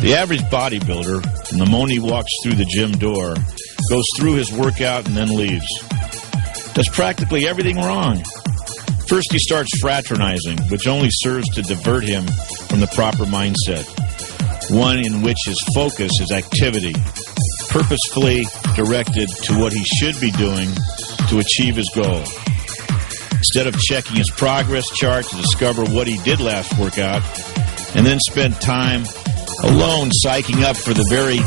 The average bodybuilder, from the moment he walks through the gym door, goes through his workout and then leaves. Does practically everything wrong. First, he starts fraternizing, which only serves to divert him from the proper mindset, one in which his focus is activity, purposefully directed to what he should be doing to achieve his goal. Instead of checking his progress chart to discover what he did last workout, and then spend time alone psyching up for the very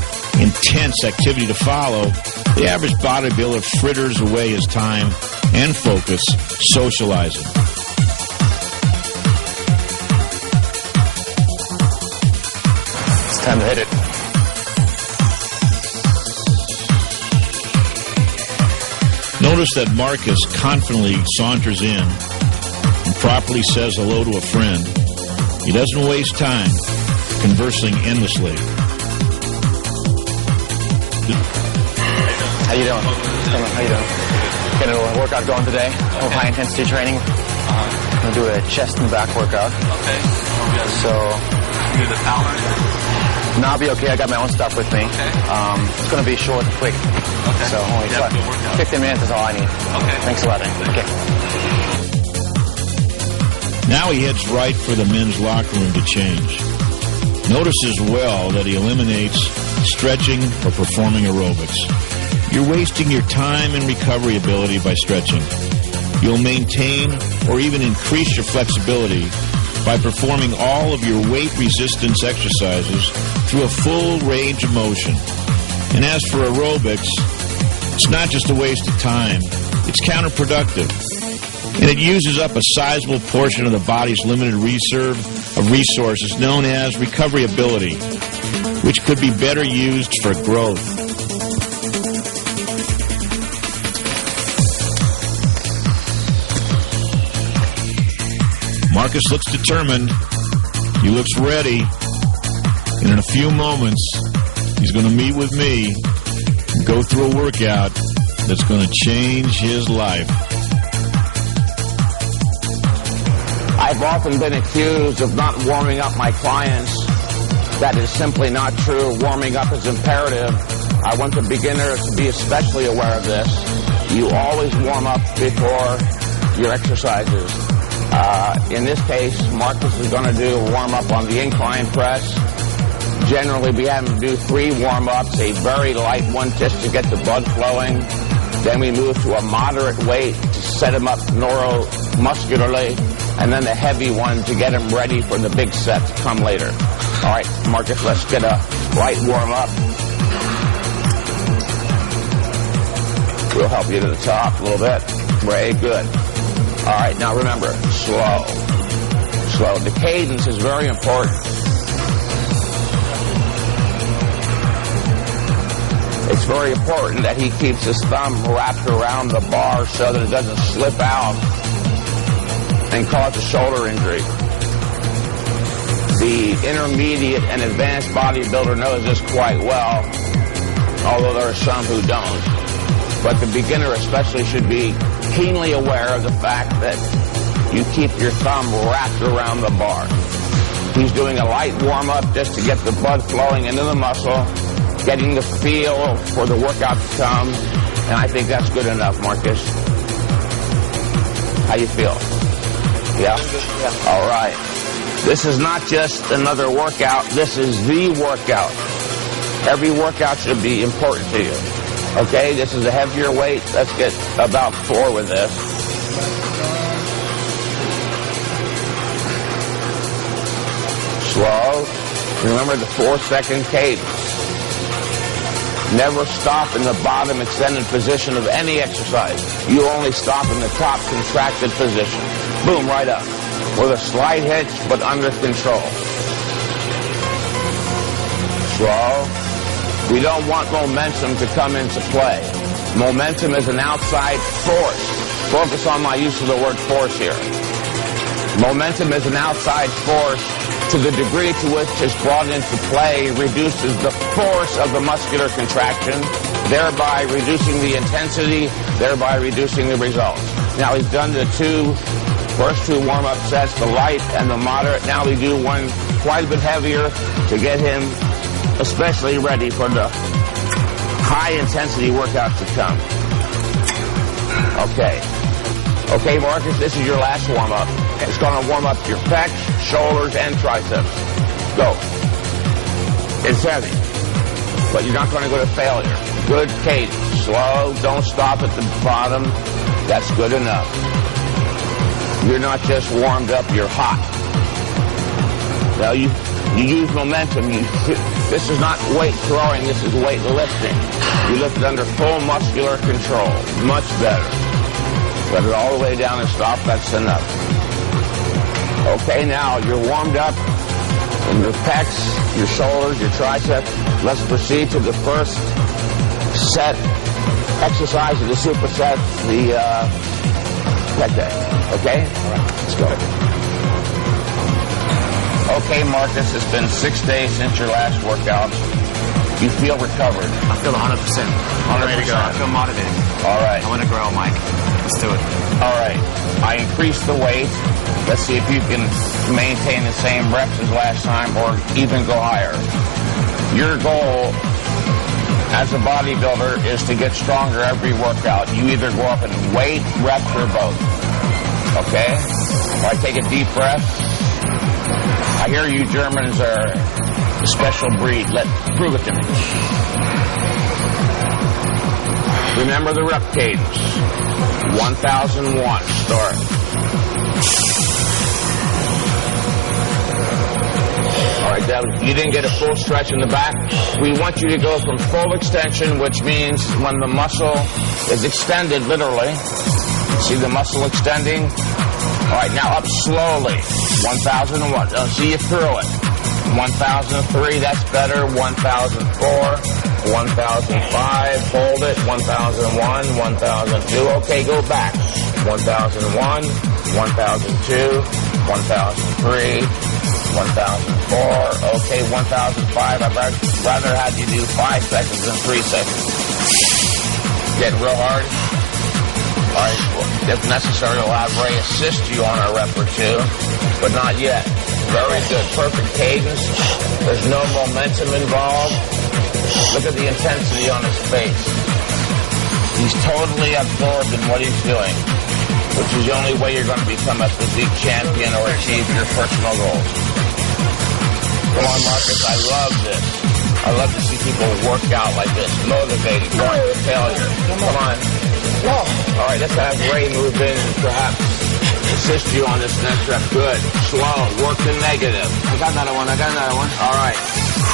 intense activity to follow, the average bodybuilder fritters away his time and focus socializing. It's time to hit it. Notice that Marcus confidently saunters in and properly says hello to a friend. He doesn't waste time conversing endlessly. How you doing? How you doing? Getting a workout going today. High intensity training. I'm gonna do a chest and back workout. Okay. So. You do the power? No, I'll be okay. I got my own stuff with me. Okay. It's gonna be short and quick. Okay. So only 15 minutes is all I need. Okay. Thanks a lot. Okay. Now he heads right for the men's locker room to change. Notice as well that he eliminates stretching or performing aerobics. You're wasting your time and recovery ability by stretching. You'll maintain or even increase your flexibility by performing all of your weight resistance exercises through a full range of motion. And as for aerobics, it's not just a waste of time, it's counterproductive. And it uses up a sizable portion of the body's limited reserve of resources known as recovery ability, which could be better used for growth. Marcus looks determined. He looks ready. And in a few moments, he's going to meet with me and go through a workout that's going to change his life. I've often been accused of not warming up my clients. That is simply not true. Warming up is imperative. I want the beginner to be especially aware of this. You always warm up before your exercises. In this case, Marcus is going to do a warm-up on the incline press. Generally, we have him do 3 warm-ups, a very light one just to get the blood flowing. Then we move to a moderate weight to set him up neuromuscularly, and then the heavy one to get him ready for the big set to come later. All right, Marcus, let's get a light warm-up. We'll help you to the top a little bit. Very good. All right, now remember, slow. Slow. The cadence is very important. It's very important that he keeps his thumb wrapped around the bar so that it doesn't slip out and cause a shoulder injury. The intermediate and advanced bodybuilder knows this quite well, although there are some who don't. But the beginner especially should be keenly aware of the fact that you keep your thumb wrapped around the bar. He's doing a light warm-up just to get the blood flowing into the muscle, getting the feel for the workout to come, and I think that's good enough, Marcus. How you feel? Yeah? All right. This is not just another workout. This is the workout. Every workout should be important to you. Okay, this is a heavier weight. Let's get about 4 with this. Slow. Remember the 4-second cadence. Never stop in the bottom extended position of any exercise. You only stop in the top contracted position. Boom, right up. With a slight hitch, but under control. Slow. We don't want momentum to come into play. Momentum is an outside force. Focus on my use of the word force here. Momentum is an outside force. To the degree to which it's brought into play, reduces the force of the muscular contraction, thereby reducing the intensity, thereby reducing the results. Now he's done the first two warm-up sets, the light and the moderate. Now we do one quite a bit heavier to get him especially ready for the high-intensity workout to come. Okay. Okay, Marcus, this is your last warm-up. It's going to warm up your pecs, shoulders, and triceps. Go. It's heavy, but you're not going to go to failure. Good cadence. Slow. Don't stop at the bottom. That's good enough. You're not just warmed up, you're hot. Now, you use momentum. This is not weight throwing, this is weight lifting. You lift it under full muscular control. Much better. Let it all the way down and stop. That's enough. Okay, now you're warmed up in your pecs, your shoulders, your triceps. Let's proceed to the first set, exercise of the superset, the pec day. Okay? All right, let's go. Okay, Marcus, it's been 6 days since your last workout. You feel recovered? I feel 100%. I'm ready to go. I feel motivated. All right. I want to grow, Mike. Let's do it. All right. I increased the weight. Let's see if you can maintain the same reps as last time or even go higher. Your goal as a bodybuilder is to get stronger every workout. You either go up in weight, reps, or both. Okay? All right, take a deep breath. I hear you Germans are a special breed. Prove it to me. Remember the rep cadence. 1001. Start. All right, Devin, you didn't get a full stretch in the back. We want you to go from full extension, which means when the muscle is extended, literally. See the muscle extending? All right, now up slowly. 1001. See you through it. 1003, that's better. 1004, 1005, hold it. 1001, 1002. Okay, go back. 1001, 1002, 1003, 1004. Okay, 1005. I'd rather have you do 5 seconds than 3 seconds. Get real hard. All right, if necessary, we'll have Ray assist you on a rep or two, but not yet. Very good. Perfect cadence. There's no momentum involved. Look at the intensity on his face. He's totally absorbed in what he's doing, which is the only way you're going to become a physique champion or achieve your personal goals. Come on, Marcus. I love this. I love to see people work out like this, motivated, going to failure. Come on. All right, let's have Ray move in and perhaps assist you on this next rep. Good. Slow. Work the negative. I got another one. All right.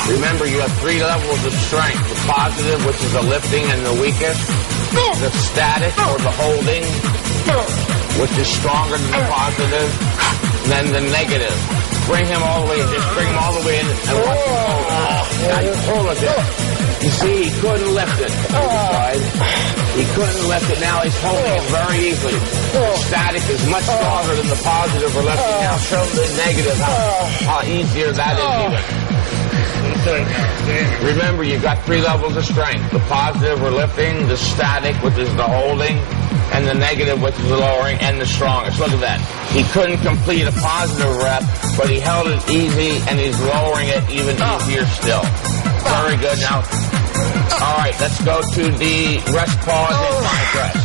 Remember, you have 3 levels of strength. The positive, which is the lifting and the weakest. The static, or the holding, which is stronger than the positive. And then the negative. Bring him all the way in. Just bring him all the way in and watch him hold it. Now you pull it. You see, he couldn't lift it. He couldn't lift it. Now he's holding it very easily. The static is much stronger than the positive or lifting. Now show the negative how easier that is even. Remember, you've got 3 levels of strength. The positive or lifting, the static, which is the holding, and the negative, which is the lowering, and the strongest. Look at that. He couldn't complete a positive rep, but he held it easy, and he's lowering it even easier still. Very good. Now, all right, let's go to the rest pause and chronic rest.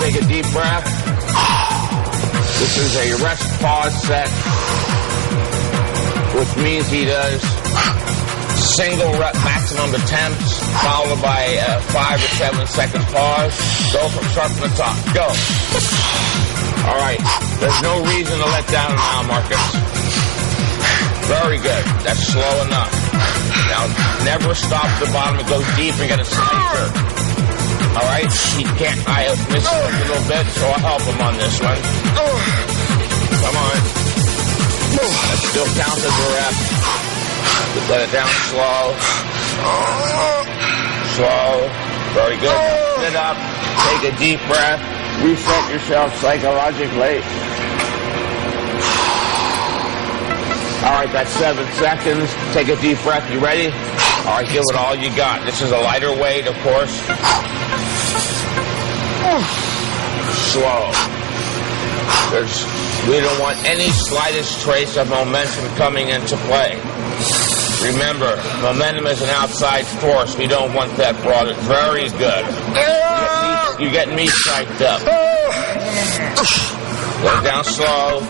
Take a deep breath. This is a rest pause set, which means he does single rep maximum attempts, followed by a 5 or 7 second pause. Start from the top. Go. All right. There's no reason to let down now, Marcus. Very good. That's slow enough. Now, never stop at the bottom. It goes deep and get a slight jerk. All right? He can't. I missed a little bit, so I'll help him on this one. Come on. That still counts as a rep. Let it down slow. Slow. Very good. Sit up. Take a deep breath. Reset yourself psychologically. All right, that's 7 seconds. Take a deep breath. You ready? All right, give it all you got. This is a lighter weight, of course. Slow. We don't want any slightest trace of momentum coming into play. Remember, momentum is an outside force. We don't want that brought in. Very good. You're getting me psyched up. Go down slow.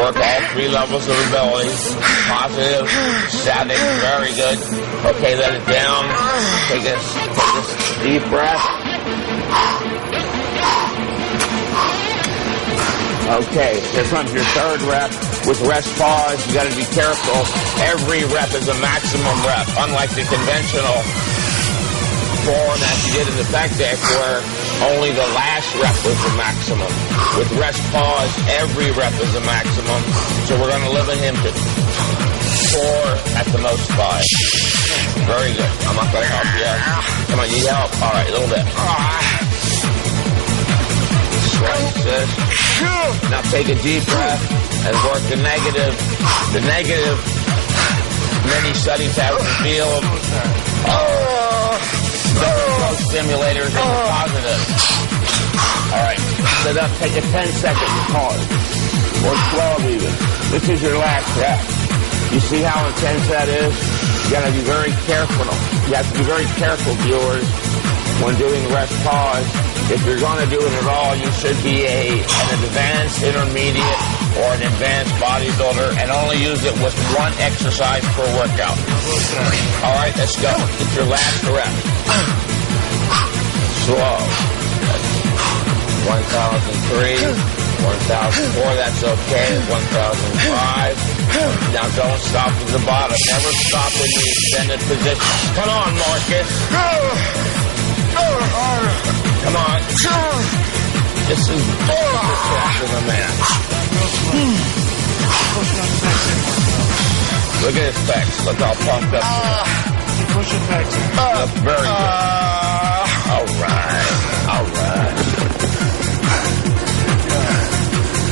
Work all 3 levels of ability. Positive, static, very good. Okay, let it down. Take a deep breath. Okay, here comes your 3rd rep. With rest pause, you got to be careful. Every rep is a maximum rep, unlike the conventional form that you did in the back deck where only the last rep was the maximum. With rest pause, every rep is a maximum. So we're going to limit him to 4, at the most 5. Very good. I'm not going to help you. Come on, you need help? All right, a little bit. Now take a deep breath and work the negative. The negative, many studies have revealed double stimulators and the positive. All right, sit up, take a 10-second pause. Or 12 even. This is your last rep. You see how intense that is? You got to be very careful. You have to be very careful, viewers, when doing rest pause. If you're going to do it at all, you should be an advanced, intermediate, or an advanced bodybuilder and only use it with 1 exercise per workout. All right, let's go. It's your last rep. Slow. 1,003, 1,004, that's okay. 1,005. Now don't stop at the bottom. Never stop in the extended position. Come on, Marcus. Come on. This is the man. Look at his pecs. Look how pumped up he is. Push it back. Look very good. All right.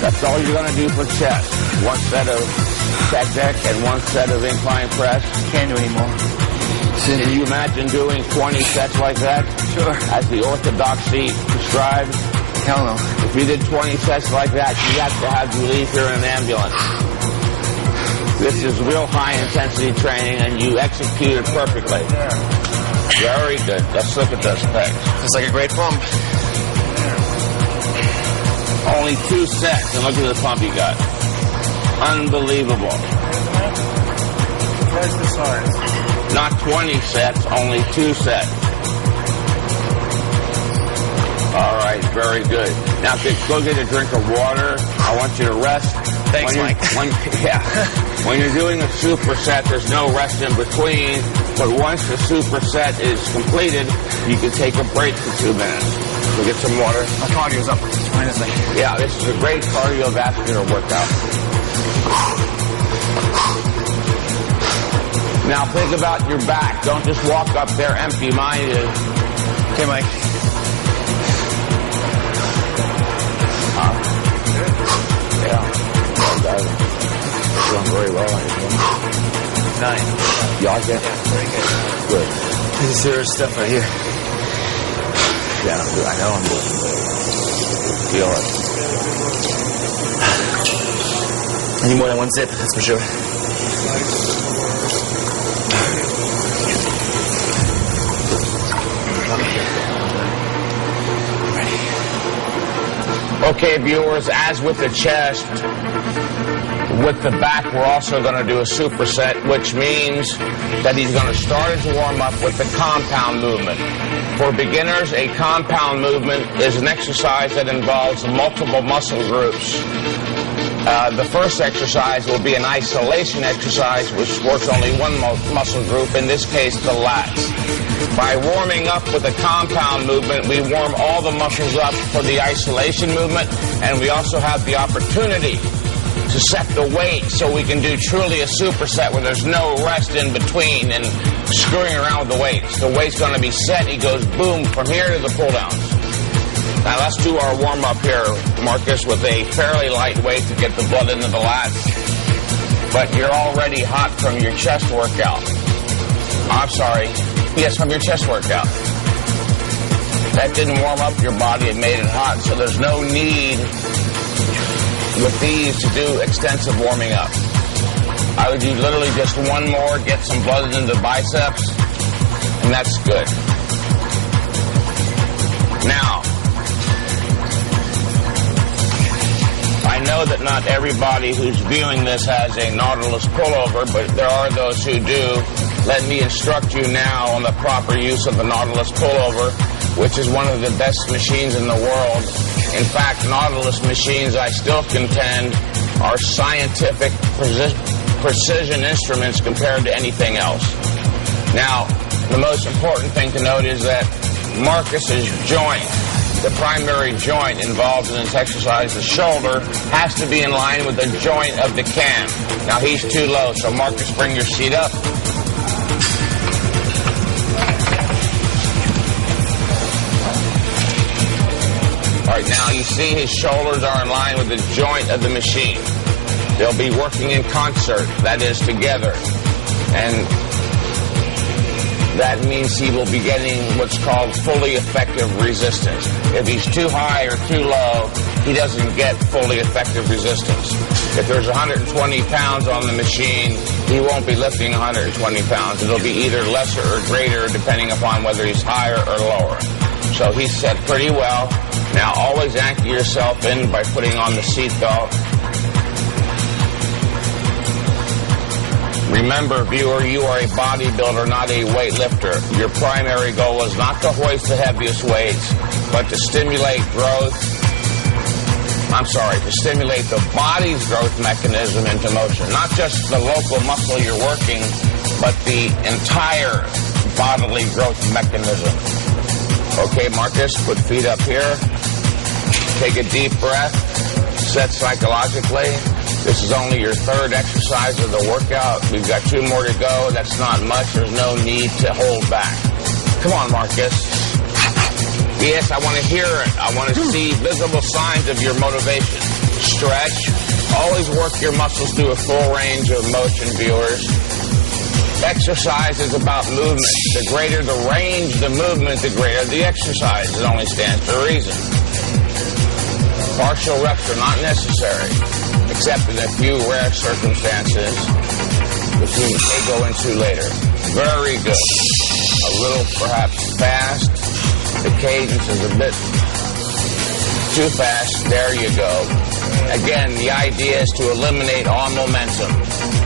That's all you're going to do for chest. 1 set of tech deck and 1 set of incline press. Can't do anymore. Can you imagine doing 20 sets like that? Sure. As the orthodoxy prescribes? Hell no. If you did 20 sets like that, you have to have you leave here in an ambulance. This is real high-intensity training, and you execute it perfectly. Very good. Let's look at those pecs. It's like a great pump. Only 2 sets, and look at the pump you got. Unbelievable. Twice the size. Not 20 sets, only 2 sets. All right, very good. Now, go get a drink of water. I want you to rest. Thanks, Mike. When you're doing a superset, there's no rest in between. But once the superset is completed, you can take a break for 2 minutes. Go get some water. My cardio's up tremendously. Yeah, this is a great cardiovascular workout. Now think about your back. Don't just walk up there empty-minded. Okay, Mike. Yeah. Well done. Doing very well. 9. You like it? Yeah, very good. Good. This is serious stuff right here. Yeah, I know I'm doing good. Feel it. I need more than 1 sip, that's for sure. Okay, viewers, as with the chest, with the back, we're also going to do a superset, which means that he's going to start his warm-up with the compound movement. For beginners, a compound movement is an exercise that involves multiple muscle groups. The first exercise will be an isolation exercise, which works only 1 muscle group, in this case, the lats. By warming up with a compound movement, we warm all the muscles up for the isolation movement, and we also have the opportunity to set the weight so we can do truly a superset where there's no rest in between and screwing around with the weights. The weight's going to be set. He goes boom from here to the pull-downs. Now let's do our warm-up here, Marcus, with a fairly light weight to get the blood into the lats. But you're already hot from your chest workout. I'm sorry. Yes, from your chest workout. That didn't warm up your body. It made it hot. So there's no need with these to do extensive warming up. I would do literally just one more, get some blood into the biceps, and that's good. Now, I know that not everybody who's viewing this has a Nautilus pullover, but there are those who do. Let me instruct you now on the proper use of the Nautilus pullover, which is one of the best machines in the world. In fact, Nautilus machines, I still contend, are scientific precision instruments compared to anything else. Now, the most important thing to note is that Marcus's joint, the primary joint involved in this exercise, the shoulder, has to be in line with the joint of the cam. Now, he's too low, so Marcus, bring your seat up. All right, now you see his shoulders are in line with the joint of the machine. They'll be working in concert, that is, together. And that means he will be getting what's called fully effective resistance. If he's too high or too low, he doesn't get fully effective resistance. If there's 120 pounds on the machine, he won't be lifting 120 pounds. It'll be either lesser or greater depending upon whether he's higher or lower. So he's set pretty well. Now always anchor yourself in by putting on the seatbelt. Remember, viewer, you are a bodybuilder, not a weightlifter. Your primary goal is not to hoist the heaviest weights, but to stimulate to stimulate the body's growth mechanism into motion. Not just the local muscle you're working, but the entire bodily growth mechanism. Okay, Marcus, put feet up here. Take a deep breath. Set psychologically. This is only your third exercise of the workout. We've got 2 more to go. That's not much. There's no need to hold back. Come on, Marcus. Yes, I want to hear it. I want to see visible signs of your motivation. Stretch. Always work your muscles through a full range of motion, viewers. Exercise is about movement. The greater the range, the movement, the greater the exercise. It only stands to reason. Partial reps are not necessary, except in a few rare circumstances, which we may go into later. Very good. A little perhaps fast. The cadence is a bit too fast. There you go. Again, the idea is to eliminate all momentum.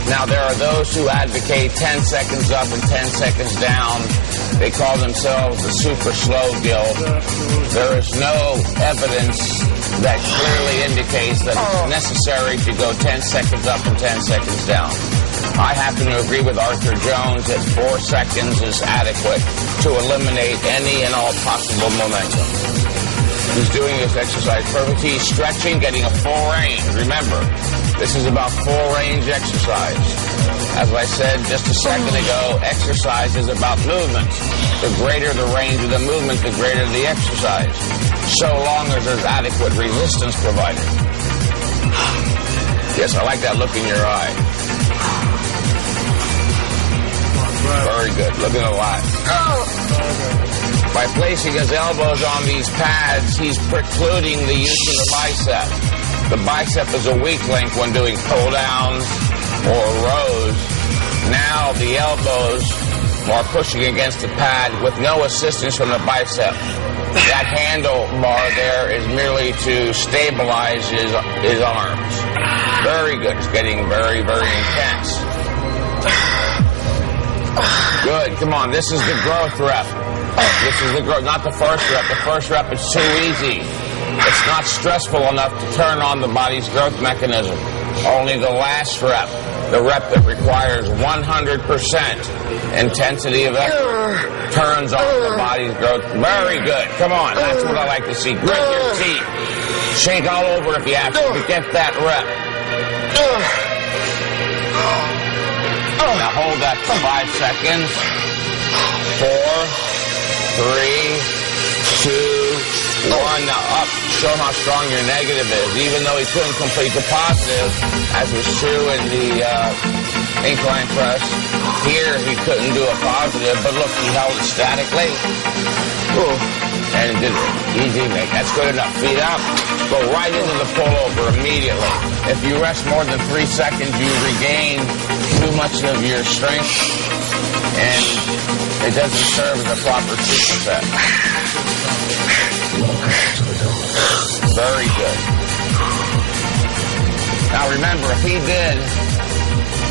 Now, there are those who advocate 10 seconds up and 10 seconds down. They call themselves the super slow guild. There is no evidence that clearly indicates that it's necessary to go 10 seconds up and 10 seconds down. I happen to agree with Arthur Jones that 4 seconds is adequate to eliminate any and all possible momentum. He's doing this exercise perfectly. He's stretching, getting a full range. Remember, this is about full range exercise. As I said just a second ago, exercise is about movement. The greater the range of the movement, the greater the exercise, so long as there's adequate resistance provided. Yes, I like that look in your eye. Very good. Looking alive. By placing his elbows on these pads, he's precluding the use of the bicep. The bicep is a weak link when doing pull-downs or rows. Now the elbows are pushing against the pad with no assistance from the bicep. That handlebar there is merely to stabilize his arms. Very good. It's getting very, very intense. Good. Come on. This is the growth rep. This is the growth, not the first rep. The first rep is too easy. It's not stressful enough to turn on the body's growth mechanism. Only the last rep, the rep that requires 100% intensity of effort, turns on the body's growth. Very good. Come on. That's what I like to see. Grit your teeth. Shake all over if you have to get that rep. Now hold that for 5 seconds. 4, 3, 2, 1. Now up. Show how strong your negative is. Even though he couldn't complete the positive, as was true in the incline press, here he couldn't do a positive. But look, he held it statically. And And it did it. Easy make. That's good enough. Feet up. Go right into the pullover immediately. If you rest more than 3 seconds, you regain too much of your strength, and it doesn't serve as a proper superset. Very good. Now remember, if he did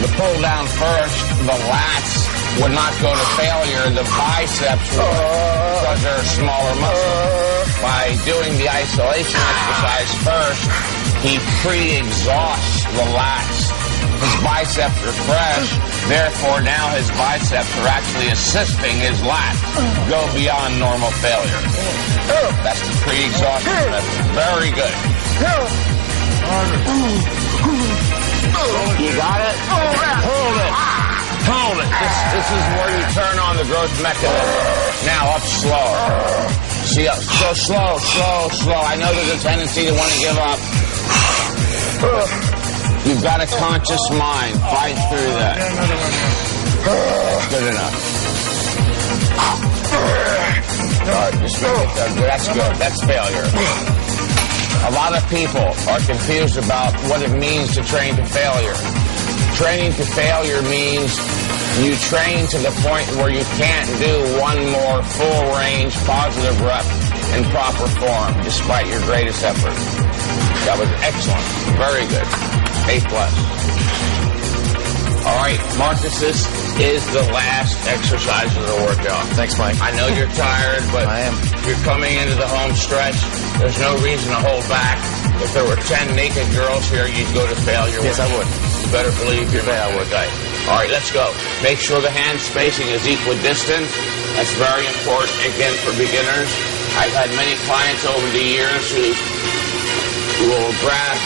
the pull down first, the lats would not go to failure, the biceps would, because they're a smaller muscle. By doing the isolation exercise first, he pre-exhausts the lats. His biceps are fresh, therefore now his biceps are actually assisting his lats go beyond normal failure. That's the pre-exhaustion method. Very good. You got it? Hold it. Hold it. This is where you turn on the growth mechanism. Now up slow. See, so slow. I know there's a tendency to want to give up. You've got a conscious mind. Fight through that. Good enough. All right, just make it that good. That's good. That's failure. A lot of people are confused about what it means to train to failure. Training to failure means you train to the point where you can't do one more full-range positive rep in proper form, despite your greatest effort. That was excellent. Very good. A+. All right, Marcus, this is the last exercise of the workout. Thanks, Mike. I know you're tired, but I am. You're coming into the home stretch. There's no reason to hold back. If there were 10 naked girls here, you'd go to failure. Yes, I would. You better believe you're I would. okay. All right, let's go. Make sure the hand spacing is equidistant. That's very important, again, for beginners. I've had many clients over the years who will grab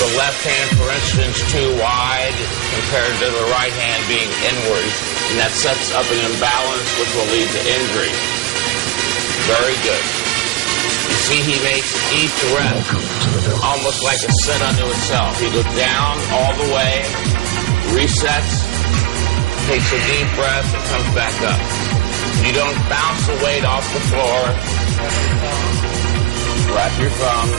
the left hand, for instance, too wide compared to the right hand being inward, and that sets up an imbalance which will lead to injury. Very good. You see, he makes each rep almost like a set unto itself. He goes down all the way, resets, takes a deep breath, and comes back up. You don't bounce the weight off the floor. Wrap your thumb.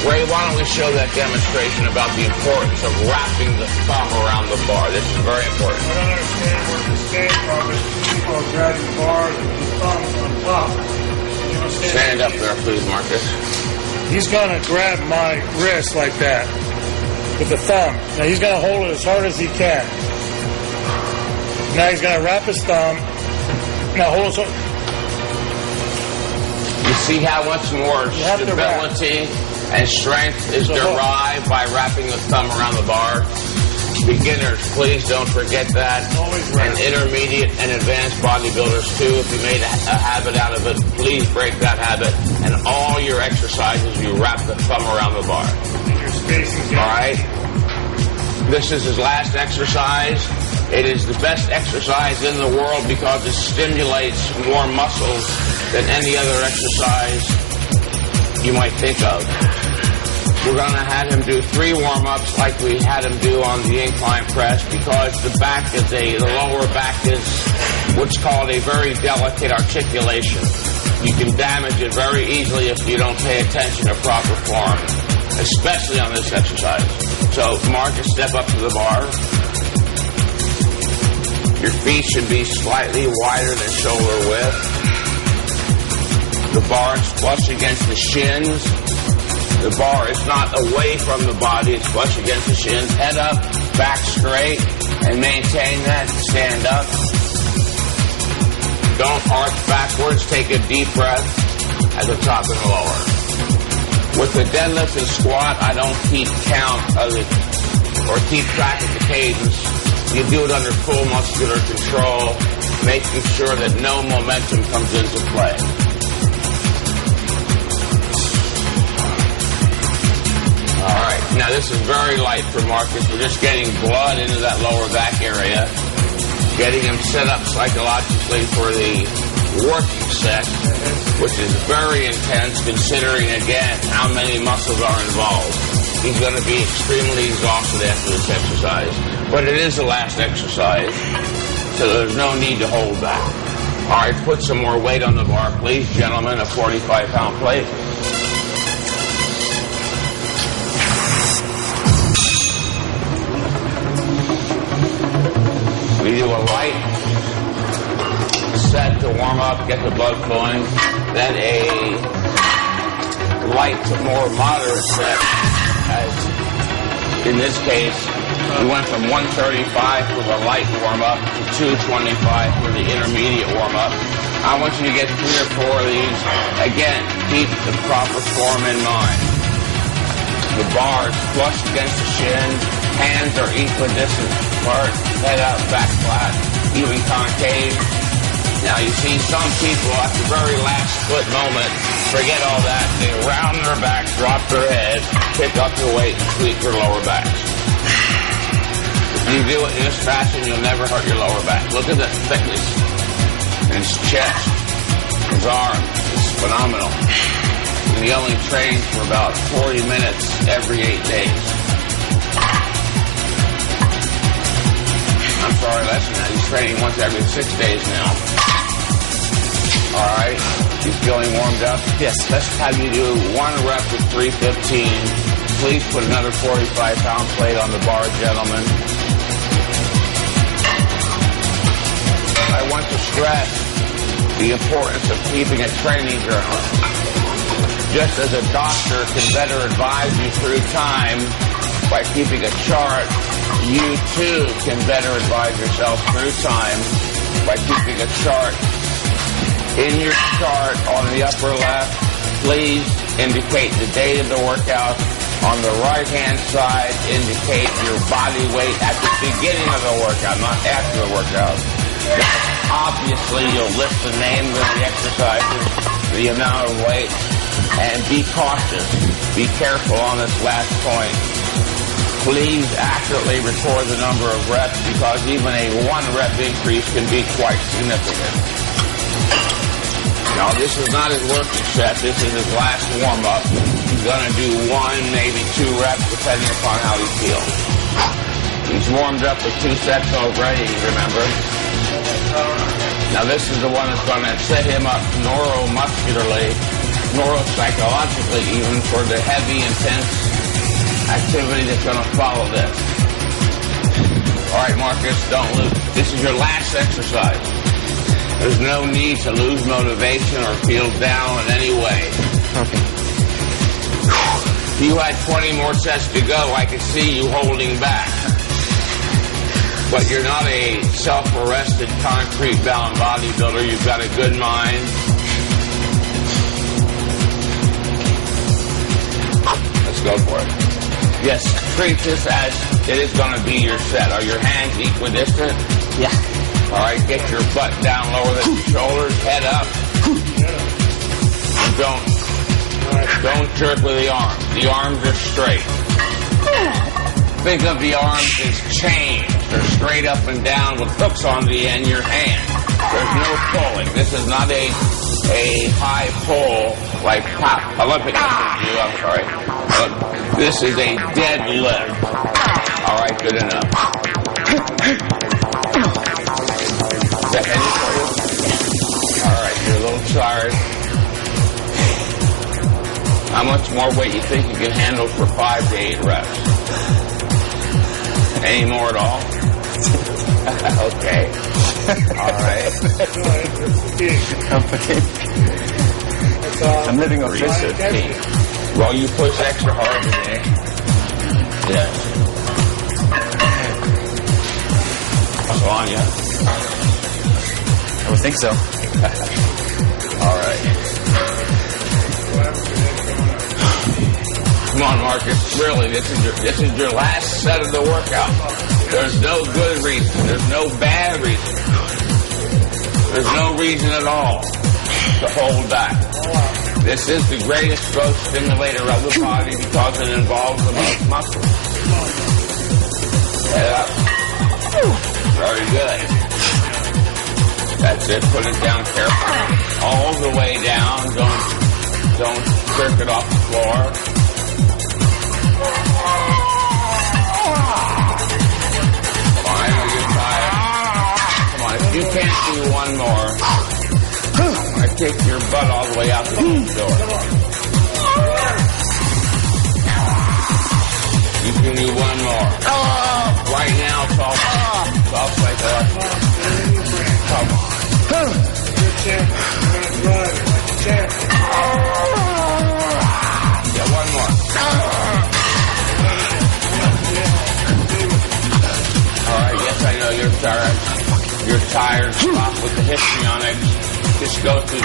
Ray, why don't we show that demonstration about the importance of wrapping the thumb around the bar? This is very important. I don't understand where this came from. People are grabbing the bar with the thumb on top. You understand? Stand up there, please, Marcus. He's going to grab my wrist like that with the thumb. Now he's going to hold it as hard as he can. Now he's going to wrap his thumb. Now hold it. You see how much more stability and strength is derived by wrapping the thumb around the bar? Beginners, please don't forget that. And intermediate and advanced bodybuilders too. If you made a habit out of it, please break that habit. And all your exercises, you wrap the thumb around the bar. All right? This is his last exercise. It is the best exercise in the world because it stimulates more muscles than any other exercise you might think of. We're going to have him do 3 warm-ups like we had him do on the incline press because the lower back is what's called a very delicate articulation. You can damage it very easily if you don't pay attention to proper form, especially on this exercise. So, Marcus, step up to the bar. Your feet should be slightly wider than shoulder width. The bar is flush against the shins. The bar is not away from the body, it's flush against the shins. Head up, back straight, and maintain that. Stand up. Don't arch backwards. Take a deep breath at the top and the lower. With the deadlift and squat, I don't keep count of it or keep track of the cadence. You do it under full muscular control, making sure that no momentum comes into play. All right, now this is very light for Marcus. We're just getting blood into that lower back area, getting him set up psychologically for the working set, which is very intense considering, again, how many muscles are involved. He's going to be extremely exhausted after this exercise. But it is the last exercise, so there's no need to hold back. All right, put some more weight on the bar, please, gentlemen. A 45-pound plate. We do a light set to warm up, get the blood flowing. Then a light to more moderate set. As in this case, we went from 135 for the light warm-up to 225 for the intermediate warm-up. I want you to get 3 or 4 of these. Again, keep the proper form in mind. The bar is flush against the shin. Hands are equidistant apart. Head out, back flat, even concave. Now you see some people at the very last split moment forget all that. They round their back, drop their head, pick up their weight, and tweak their lower back. If you do it in this fashion, you'll never hurt your lower back. Look at the thickness in his chest, his arm. It's phenomenal. And he only trains for about 40 minutes every 8 days. I'm sorry, less than that. He's training once every 6 days now. All right. You feeling warmed up? Yes. Let's have you do 1 rep with 315. Please put another 45-pound plate on the bar, gentlemen. I want to stress the importance of keeping a training journal. Just as a doctor can better advise you through time by keeping a chart, you too can better advise yourself through time by keeping a chart. In your chart on the upper left, please indicate the date of the workout. On the right-hand side, indicate your body weight at the beginning of the workout, not after the workout. Obviously, you'll list the names of the exercises, the amount of weight, and be cautious. Be careful on this last point. Please accurately record the number of reps because even a 1-rep increase can be quite significant. Now, this is not his working set. This is his last warm-up. He's going to do 1, maybe 2 reps, depending upon how he feels. He's warmed up with 2 sets already, remember? Now, this is the one that's going to set him up neuromuscularly, neuropsychologically even, for the heavy, intense activity that's going to follow this. All right, Marcus, don't lose. This is your last exercise. There's no need to lose motivation or feel down in any way. Okay. If you had 20 more sets to go, I could see you holding back. But you're not a self-arrested, concrete-bound bodybuilder. You've got a good mind. Let's go for it. Yes, treat this as it is going to be your set. Are your hands equidistant? Yeah. All right, get your butt down lower than your shoulders, head up. Don't jerk with the arms. The arms are straight. Think of the arms as chains. They're straight up and down with hooks on the end of your hand. There's no pulling. This is not a high pull like Olympic do. I'm sorry. But this is a dead lift. All right, good enough. Is that heavy for you? All right, you're a little tired. How much more weight you think you can handle for 5 to 8 reps? Any more at all? Okay. All right. I'm living on 315. Well, you push extra hard today. Yes. What's on you? I would think so. All right. Come on, Marcus. Really, this is your last set of the workout. There's no good reason. There's no bad reason. There's no reason at all to hold back. This is the greatest growth stimulator of the body because it involves the most muscle. Head up. Very good. That's it. Put it down carefully. All the way down. Don't jerk it off the floor. Fine, are you tired? Come on, if you can't do one more, kick your butt all the way out the door. You can do one more. Right now, it's all psychological. Come on. Good champ. You're going to drive it like a champ. Yeah, one more. All right, yes, I know you're tired. You're tired. Stop with the histrionics. Just go through the...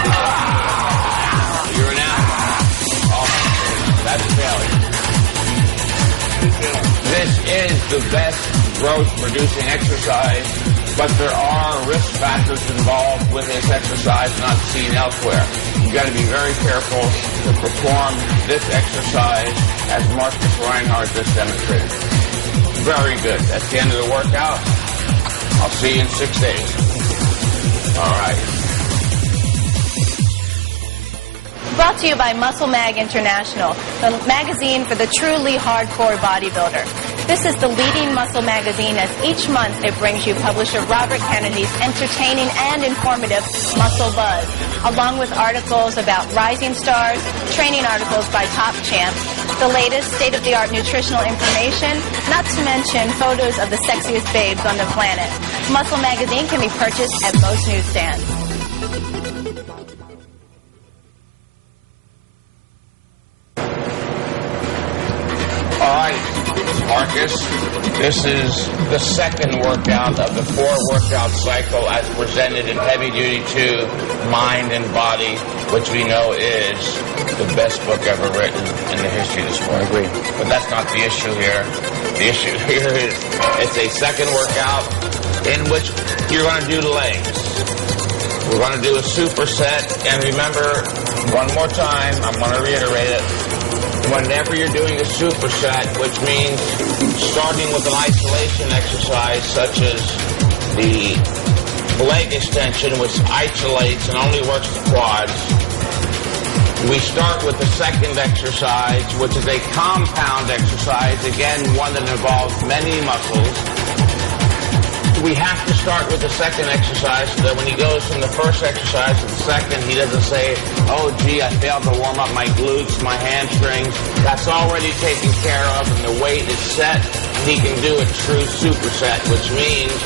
You're an athlete. Oh, that's failure. This is the best growth-producing exercise, but there are risk factors involved with this exercise not seen elsewhere. You've got to be very careful to perform this exercise as Marcus Reinhardt just demonstrated. Very good. That's the end of the workout. I'll see you in 6 days. All right. Brought to you by Muscle Mag International, the magazine for the truly hardcore bodybuilder. This is the leading muscle magazine, as each month it brings you publisher Robert Kennedy's entertaining and informative Muscle Buzz, along with articles about rising stars, training articles by top champs, the latest state-of-the-art nutritional information, not to mention photos of the sexiest babes on the planet. Muscle Magazine can be purchased at most newsstands. All right, Marcus, this is the second workout of the 4-workout cycle as presented in Heavy Duty 2, Mind and Body, which we know is the best book ever written in the history of the sport. I agree. But that's not the issue here. The issue here is it's a second workout in which you're going to do legs. We're going to do a superset, and remember, one more time, I'm going to reiterate it. Whenever you're doing a superset, which means starting with an isolation exercise such as the leg extension, which isolates and only works the quads, we start with the second exercise, which is a compound exercise, again, one that involves many muscles. We have to start with the second exercise so that when he goes from the first exercise to the second, he doesn't say, oh, gee, I failed to warm up my glutes, my hamstrings. That's already taken care of, and the weight is set. He can do a true superset, which means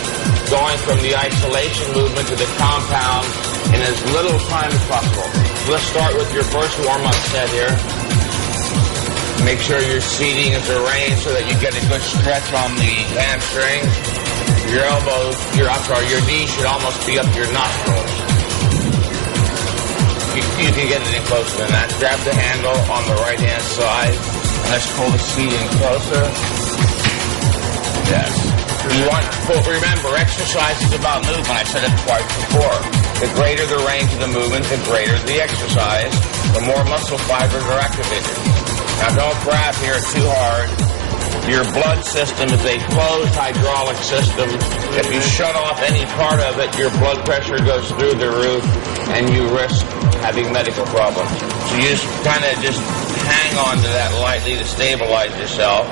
going from the isolation movement to the compound in as little time as possible. Let's start with your first warm-up set here. Make sure your seating is arranged so that you get a good stretch on the hamstrings. Your elbows, your knees should almost be up to your nostrils. You can get it in closer than that. Grab the handle on the right-hand side. And let's pull the seat in closer. Yes. Remember, exercise is about movement. I said it twice before. The greater the range of the movement, the greater the exercise, the more muscle fibers are activated. Now, don't grab here too hard. Your blood system is a closed hydraulic system. If you shut off any part of it, your blood pressure goes through the roof, and you risk having medical problems. So you just kind of just hang on to that lightly to stabilize yourself.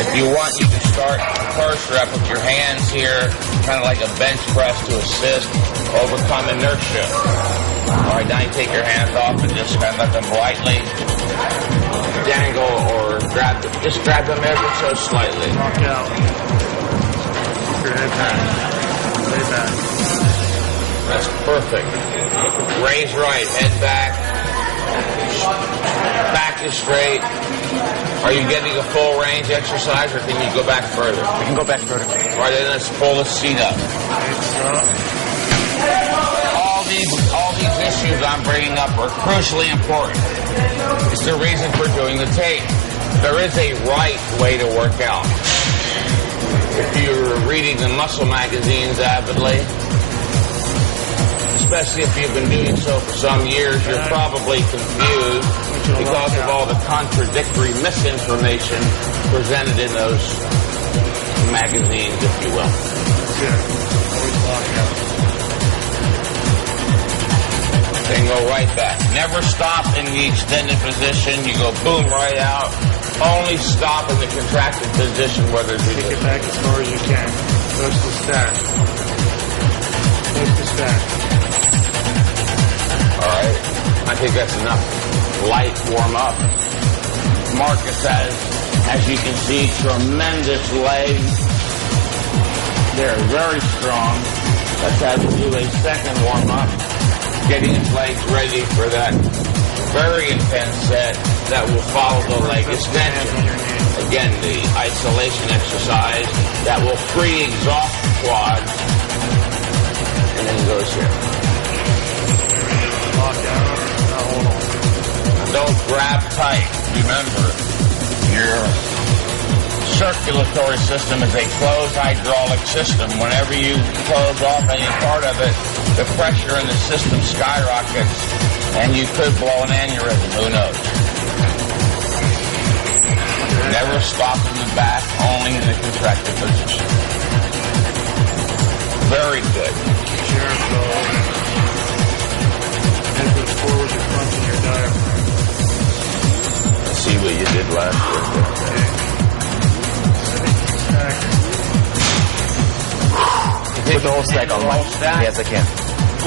If you want, you can start first rep with your hands here, kind of like a bench press to assist, overcome inertia. All right, now you take your hands off and just kind of let them lightly dangle or grab them. Just grab them ever so slightly. Walk out. Keep your head back. Lay back. That's perfect. Raise right, head back. Back is straight. Are you getting a full range exercise, or can you go back further? We can go back further. All right, then let's pull the seat up. All these issues I'm bringing up are crucially important. It's the reason for doing the tape. There is a right way to work out. If you're reading the muscle magazines avidly, especially if you've been doing so for some years, you're probably confused because of all the contradictory misinformation presented in those magazines, if you will. Then go right back. Never stop in the extended position. You go boom right out. Only stop in the contracted position where there's Take it back as far as you can. Push the stack. Push the stack. All right? I think that's enough light warm-up. Marcus has, as you can see, tremendous legs. They're very strong. Let's have him do a second warm-up, getting his legs ready for that very intense set that will follow the leg extension. Again, the isolation exercise that will pre-exhaust the quads. And then he goes here. Don't grab tight. Remember, your circulatory system is a closed hydraulic system. Whenever you close off any part of it, the pressure in the system skyrockets, and you could blow an aneurysm. Who knows? Never stop in the back, only in the contracted position. Very good. Forward and punching your diaphragm. See what you did last year. Put the whole stack on, Mike. Yes, I can.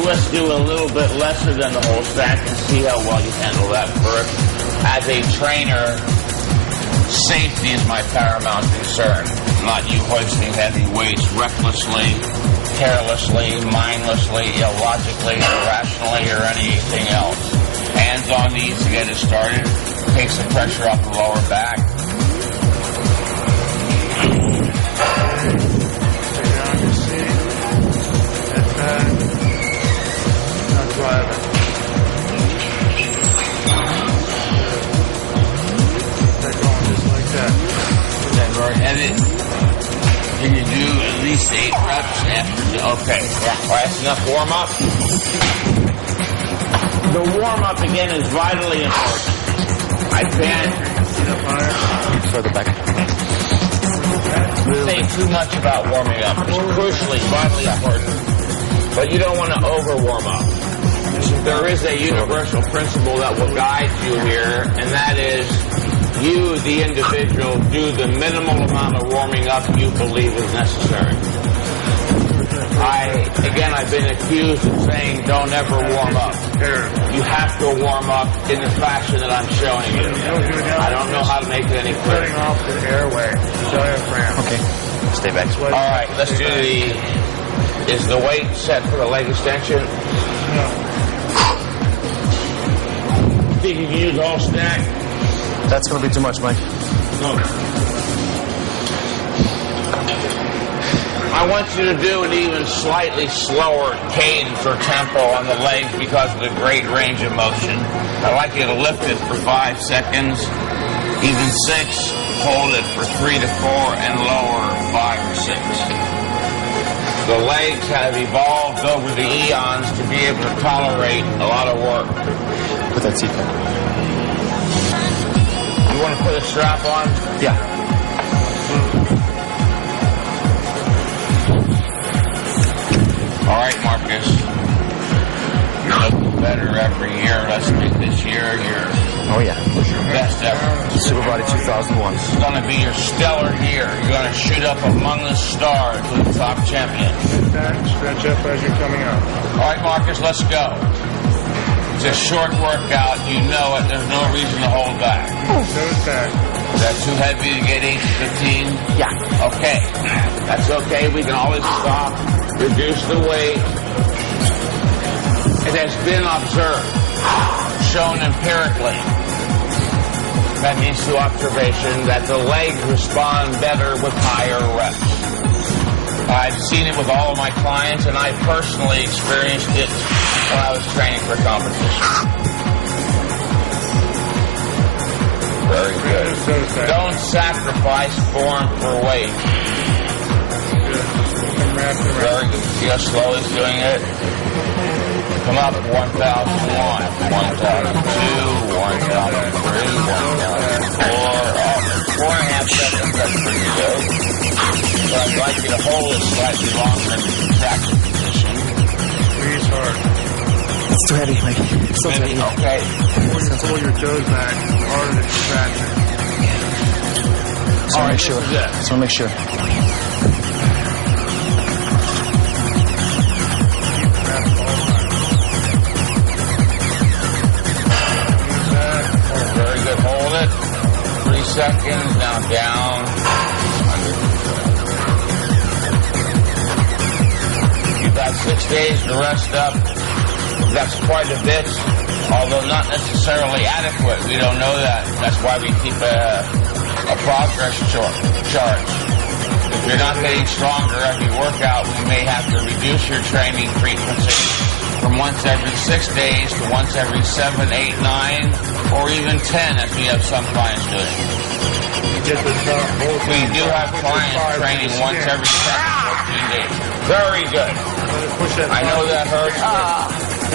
Let's do a little bit lesser than the whole stack and see how well you handle that first. As a trainer, safety is my paramount concern. Not you hoisting heavy weights recklessly, carelessly, mindlessly, illogically, irrationally, or anything else. Hands on knees to get it started. Takes the pressure off the lower back. Stay down your seat. Head back. Not driving. Keep going just like that. Then very heavy. Can you do at least 8 reps after? Okay. Yeah. All right, that's enough warm-up. The warm-up, again, is vitally important. I can't Further back. say too much about warming up. It's crucially, vitally important. But you don't want to over-warm up. There is a universal principle that will guide you here, and that is you, the individual, do the minimal amount of warming up you believe is necessary. I've been accused of saying don't ever warm up. You have to warm up in the fashion that I'm showing you. I don't know how to make it any clearer. Cutting off the airway, diaphragm. Okay. Stay back. All right, let's do is the weight set for the leg extension? No. Think you can use all stack? That's going to be too much, Mike. No. I want you to do an even slightly slower cadence or tempo on the legs because of the great range of motion. I'd like you to lift it for 5 seconds, even 6, hold it for 3 to 4, and lower 5 or 6. The legs have evolved over the eons to be able to tolerate a lot of work. Put that seat back. You want to put a strap on? Yeah. All right, Marcus. You're looking better every year. Let's make this year your best ever. Super Body 2001. This is going to be your stellar year. You're going to shoot up among the stars with the top champion. Sit back, stretch up as you're coming up. All right, Marcus, let's go. It's a short workout. You know it. There's no reason to hold back. Nose back. Is that too heavy to get 8 to 15? Yeah. Okay. That's okay. We can always stop, reduce the weight. It has been observed, shown empirically, that means through observation, that the legs respond better with higher reps. I've seen it with all of my clients, and I personally experienced it when I was training for competition. Very good. Don't sacrifice form for weight. Very good. See how slow he's doing it? Come up 1,001, 1,002, 1,003, 1,004. 4.5 seconds. That's pretty good. So I'd like you to hold it slightly longer in the contracted position. Squeeze hard. It's too heavy, Mike. It's still too heavy. Okay. Pull your toes back. Harder the contraction. Just want to make sure. Just want to make sure. good. 3 seconds, now down. You've got 6 days to rest up. That's quite a bit, although not necessarily adequate. We don't know that. That's why we keep a progress chart. If you're not getting stronger every workout, we may have to reduce your training frequency from once every 6 days to once every 7, 8, 9, or even 10, as we have some clients doing. We do have clients training once every 7, 14 days. Very good. I know that hurts.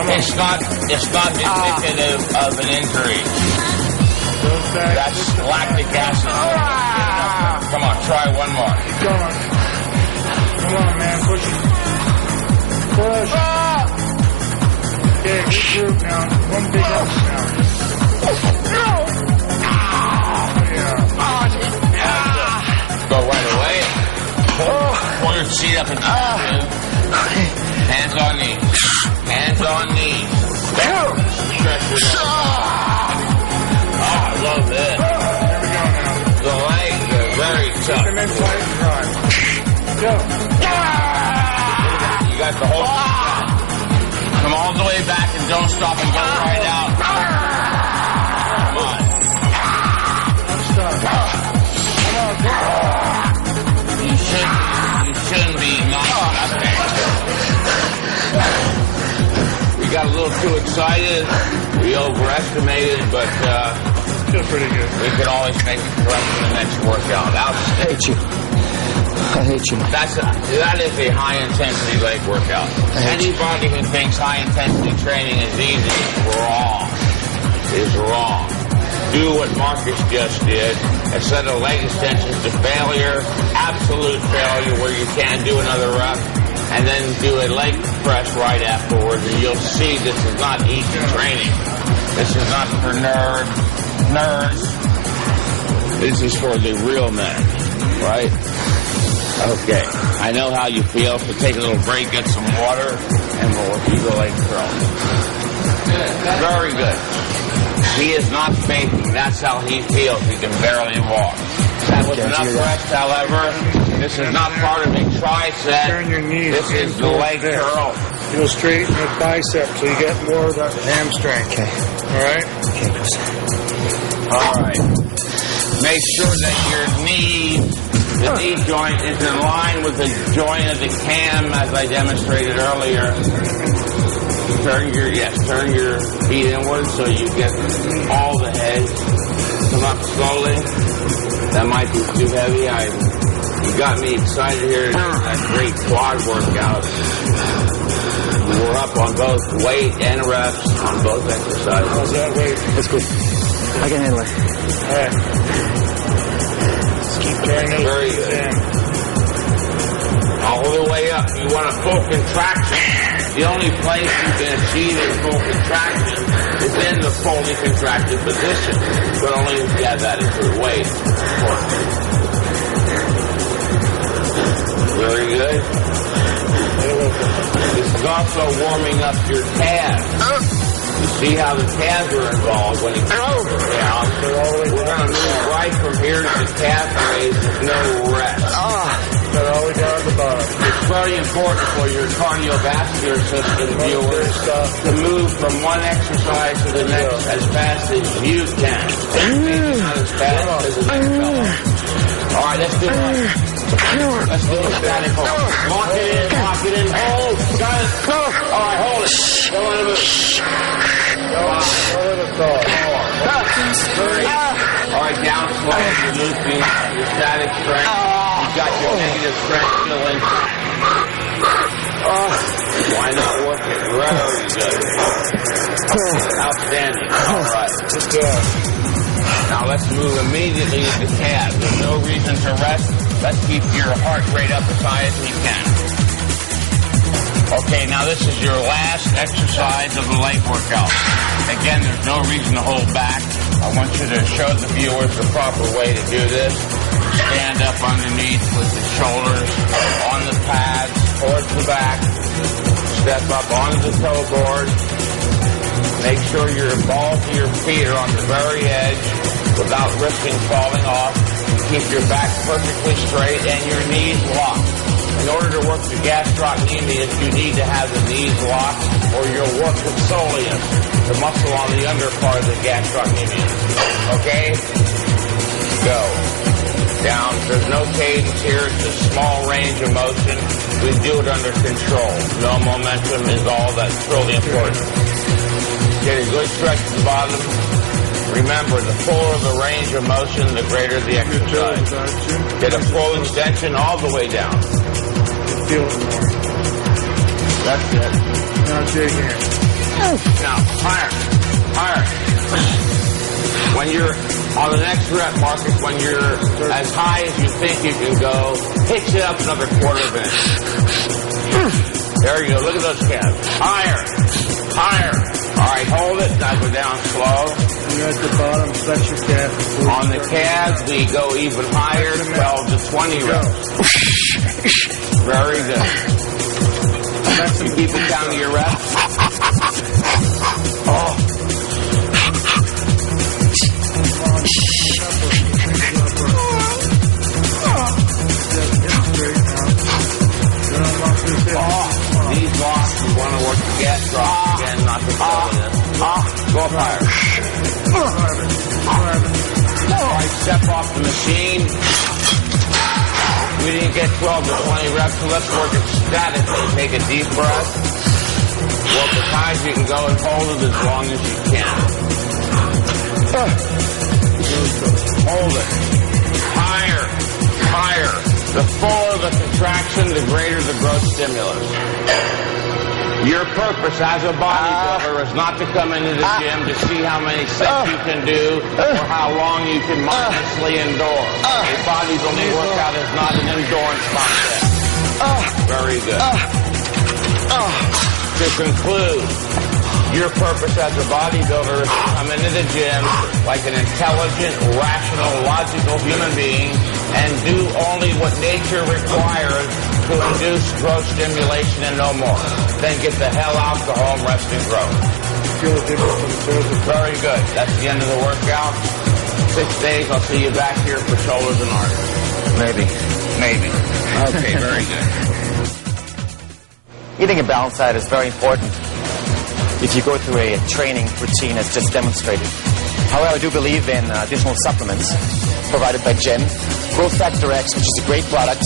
It's not indicative of an injury. That's lactic acid. Come on, try one more. Keep going. Come on, man. Push it. Push. Okay, good group now. One big up now. Go right away. Pull your seat up and down. Hands on knees. Hands on knees. Stretch your legs. Oh, I love this. Here we go now. The legs are very tough. And then tight and dry. Go. You got the whole thing. Come all the way back and don't stop and go right out. Come on. You shouldn't be knocking up there. We got a little too excited. We overestimated, but Feel pretty good. we can always make it correct in the next workout. I hate you. I hate you. That is a high-intensity leg workout. Anybody who thinks high-intensity training is easy is wrong. Do what Marcus just did. Instead of leg extensions to failure, absolute failure where you can't do another rep, and then do a leg press right afterwards, and you'll see this is not easy training. This is not for nerds. This is for the real men, right? Okay, I know how you feel, so take a little break, get some water, and we'll do the leg curl. Very good. He is not faking. That's how he feels. He can barely walk. That was enough rest, however. This is not part of a tricep. Turn your knees. This is the leg curl. You'll straighten your bicep so you get more of that hamstring. Okay. All right? Okay, Chris. All right. Make sure that your the knee joint is in line with the joint of the cam, as I demonstrated earlier. Turn your feet inward so you get all the head. Come up slowly. That might be too heavy. You got me excited here. That great quad workout. We're up on both weight and reps on both exercises. How's that weight? That's good. I can handle it. All right. Let's keep turning those Very feet good. in. All the way up. You want a full contraction. The only place you can achieve a full contraction is in the fully contracted position. But only if you have that as your weight. Very good. This is also warming up your calves. You see how the calves are involved when you get down. We're going to move right from here to the calf raise with no rest. They're all the way down at the bottom. It's very important for your cardiovascular system, viewers, to move from one exercise to the next as fast as you can. Maybe not as fast as the next fellow. All right, let's do it. Let's do a static hold. Lock it in, hold. Got it. All right, hold it. Don't let it move. All right, down slow. You're losing your static strength. You've got your negative strength still in. Why not work it? Very good. Outstanding. All right. Good job. Now let's move immediately to the calves. There's no reason to rest. Let's keep your heart rate up as high as we can. Okay, now this is your last exercise of the leg workout. Again, there's no reason to hold back. I want you to show the viewers the proper way to do this. Stand up underneath with the shoulders on the pads towards the back. Step up onto the toe board. Make sure your balls of your feet are on the very edge. without risking falling off. Keep your back perfectly straight and your knees locked. In order to work the gastrocnemius, you need to have the knees locked, or you'll work the soleus, the muscle on the under part of the gastrocnemius. Okay? Go. Down. There's no cadence here. It's a small range of motion. We do it under control. No momentum is all that's really important. Get a good stretch at the bottom. Remember, the fuller the range of motion, the greater the exercise. Get a full extension all the way down. Feel it more. That's it. Now dig in. Now, higher. Higher. When you're on the next rep, Marcus, when you're as high as you think you can go, pitch it up another quarter of an inch. There you go. Look at those calves. Higher. Higher. All right, hold it. Now go down slow. You're at the bottom. Flex your calves. On the calves, we go even higher, 12 to 20 reps. Very good. You keep it down to your reps. Oh. These locks, we want to work the gas drop again, not the soleus. Go up higher. All right, step off the machine. We didn't get 12 to 20 reps, so let's work it statically. Take a deep breath. Work as high as you can go and hold it as long as you can. Hold it. Higher. Higher. The fuller the contraction, the greater the growth stimulus. Your purpose as a bodybuilder is not to come into the gym to see how many sets you can do or how long you can mindlessly endure. A bodybuilding workout is not an endurance contest. Very good. To conclude, your purpose as a bodybuilder is to come into the gym like an intelligent, rational, logical human being and do only what nature requires to induce growth stimulation and no more. Then get the hell out, go home, rest and grow. Very good. That's the end of the workout. 6 days, I'll see you back here for shoulders and arms. Maybe. Okay, very good. Eating a balanced diet is very important if you go through a training routine as just demonstrated. However, I do believe in additional supplements provided by Gen. Growth Factor X, which is a great product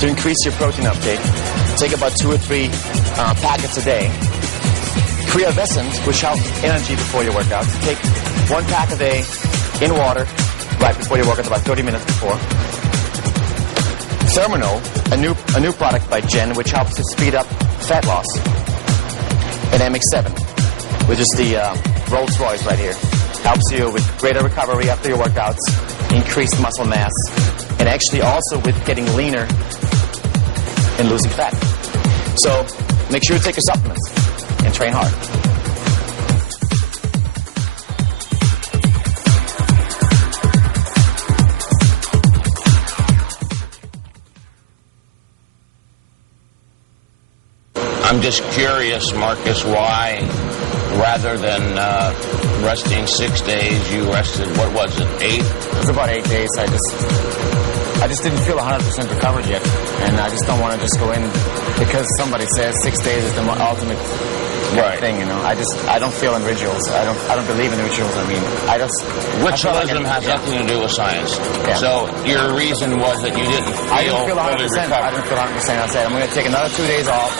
to increase your protein uptake. Take about 2 or 3 packets a day. Creavescent, which helps energy before your workout. Take 1 pack a day in water right before your workout, about 30 minutes before. Therminal, a new product by Gen, which helps to speed up fat loss. And MX7, which is the Rolls Royce right here. Helps you with greater recovery after your workouts, increased muscle mass, and actually also with getting leaner and losing fat. So make sure you take your supplements and train hard. I'm just curious, Marcus, why rather than resting 6 days, you rested, what was it, 8? It was about 8 days. I just didn't feel 100% recovered yet, and I just don't want to just go in because somebody says 6 days is the ultimate thing. You know, I don't feel in rituals. I don't believe in rituals. I mean, ritualism has nothing to do with science. Yeah. So your reason was that you didn't feel fully recovered. I didn't feel 100%. I said I'm going to take another 2 days off.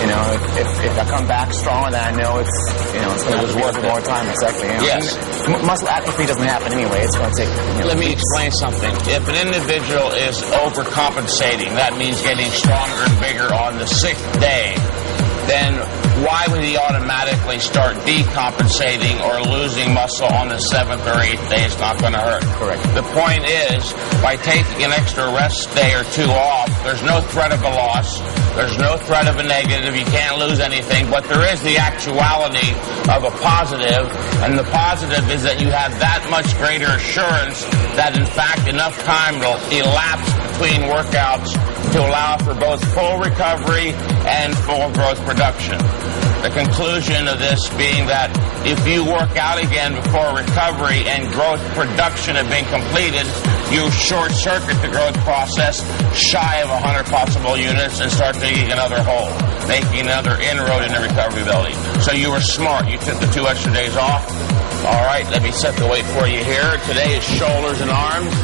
You know, if I come back stronger, then I know it's going to be worth more time. Exactly. You know? Yes. Muscle atrophy doesn't happen anyway. It's going to take. Let me explain something. If an individual is overcompensating, that means getting stronger and bigger on the 6th day, then why would he automatically start decompensating or losing muscle on the 7th or 8th day? It's not going to hurt. Correct. The point is, by taking an extra rest day or 2 off, there's no threat of a loss. There's no threat of a negative. You can't lose anything. But there is the actuality of a positive. And the positive is that you have that much greater assurance that, in fact, enough time will elapse between workouts to allow for both full recovery and full growth production. The conclusion of this being that if you work out again before recovery and growth production have been completed, you short-circuit the growth process shy of 100 possible units and start digging another hole, making another inroad into recoverability. So you were smart. You took the 2 extra days off. All right, let me set the weight for you here. Today is shoulders and arms.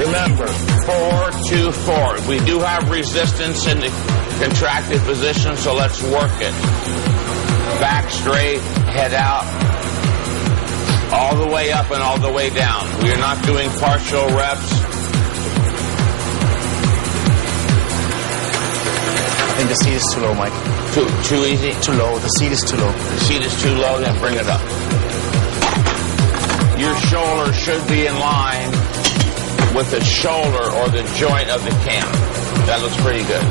Remember, 4-2-4. We do have resistance in the contracted position, so let's work it. Back straight, head out, all the way up and all the way down. We are not doing partial reps. I think the seat is too low, Mike. Too easy? Too low. The seat is too low. The seat is too low, then bring it up. Your shoulder should be in line with the shoulder or the joint of the cam. That looks pretty good.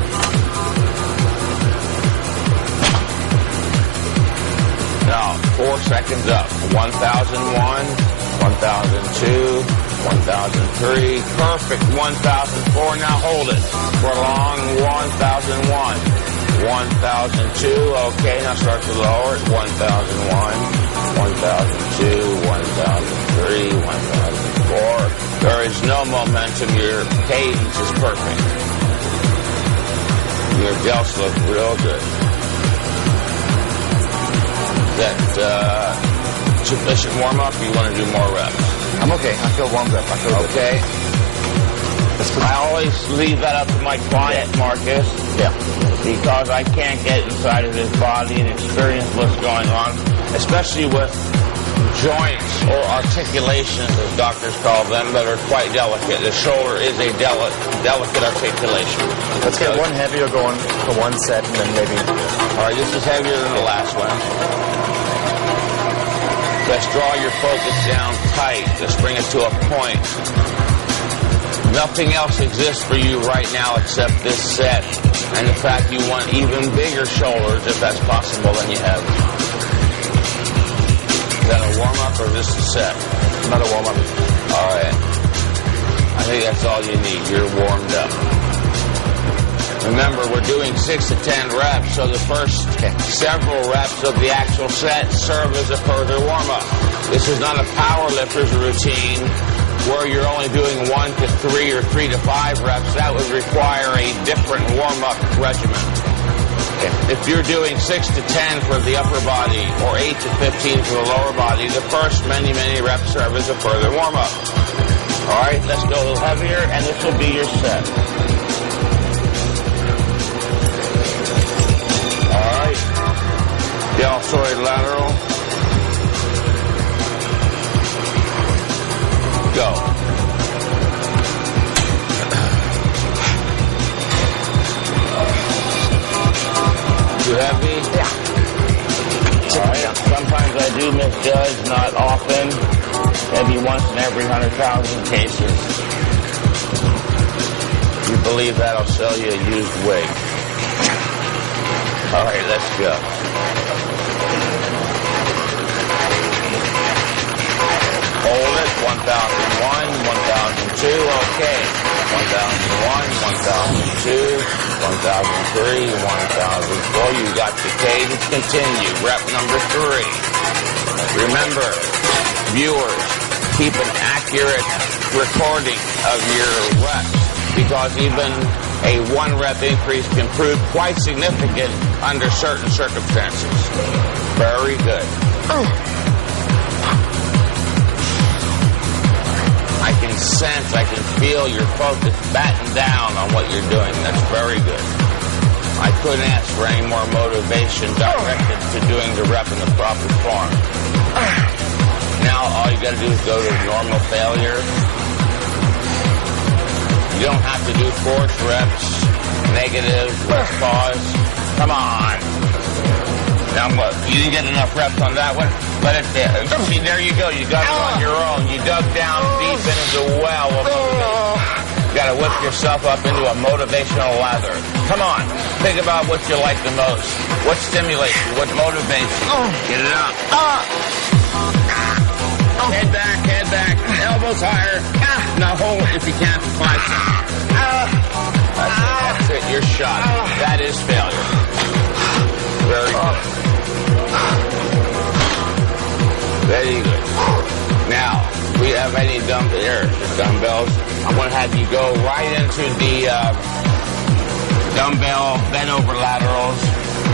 Now, 4 seconds up. 1001, 1002, 1003. Perfect. 1004. Now hold it. Prolong. 1001. 1002. Okay, now start to lower it. 1001, 1002, 1003, 1004. There is no momentum. Your cadence is perfect. Your delts look real good. That sufficient warm-up? You want to do more reps? I'm okay. I feel warmed up. I feel okay. I always leave that up to my client, Marcus. Yeah. Because I can't get inside of his body and experience what's going on, especially with joints or articulations, as doctors call them, that are quite delicate. The shoulder is a delicate articulation. Let's get one heavier going for one set, and then maybe... All right, this is heavier than the last one. Let's draw your focus down tight. Let's bring it to a point. Nothing else exists for you right now except this set. And in fact, you want even bigger shoulders, if that's possible, than you have. Is that a warm-up or just a set? Another warm-up. All right. I think that's all you need. You're warmed up. Remember, we're doing 6 to 10 reps, so the first several reps of the actual set serve as a further warm-up. This is not a power lifter's routine where you're only doing 1 to 3 or 3 to 5 reps. That would require a different warm-up regimen. If you're doing 6 to 10 for the upper body or 8 to 15 for the lower body, the first many, many reps serve as a further warm-up. All right, let's go a little heavier, and this will be your set. All right, deltoid lateral. Go. Too heavy? Yeah. All right. Sometimes I do misjudge, not often. Maybe once in every 100,000 cases. If you believe that, I'll sell you a used wig. All right, let's go. Hold it. 1001, 1002, okay. 1001, 1002, 1003, 1004. You got the cadence. Continue. Rep number 3. Remember, viewers, keep an accurate recording of your reps because even a 1 rep increase can prove quite significant under certain circumstances. Very good. I can sense, I can feel your focus batten down on what you're doing. That's very good. I couldn't ask for any more motivation directed to doing the rep in the proper form. Now all you got to do is go to normal failure. You don't have to do force reps, negative, let's pause. Come on. Now what? You didn't get enough reps on that one? Let it there. See, there you go. You got it on your own. You dug down deep into the well of motivation. You got to whip yourself up into a motivational lather. Come on. Think about what you like the most. What stimulates you? What motivates you? Get it up. Head back. Elbows higher. Now hold it if you can for 5 seconds. That's it. You're shot. That is failure. Very good. Very good. Now, we have any dumbbells. I'm going to have you go right into the dumbbell bent over laterals.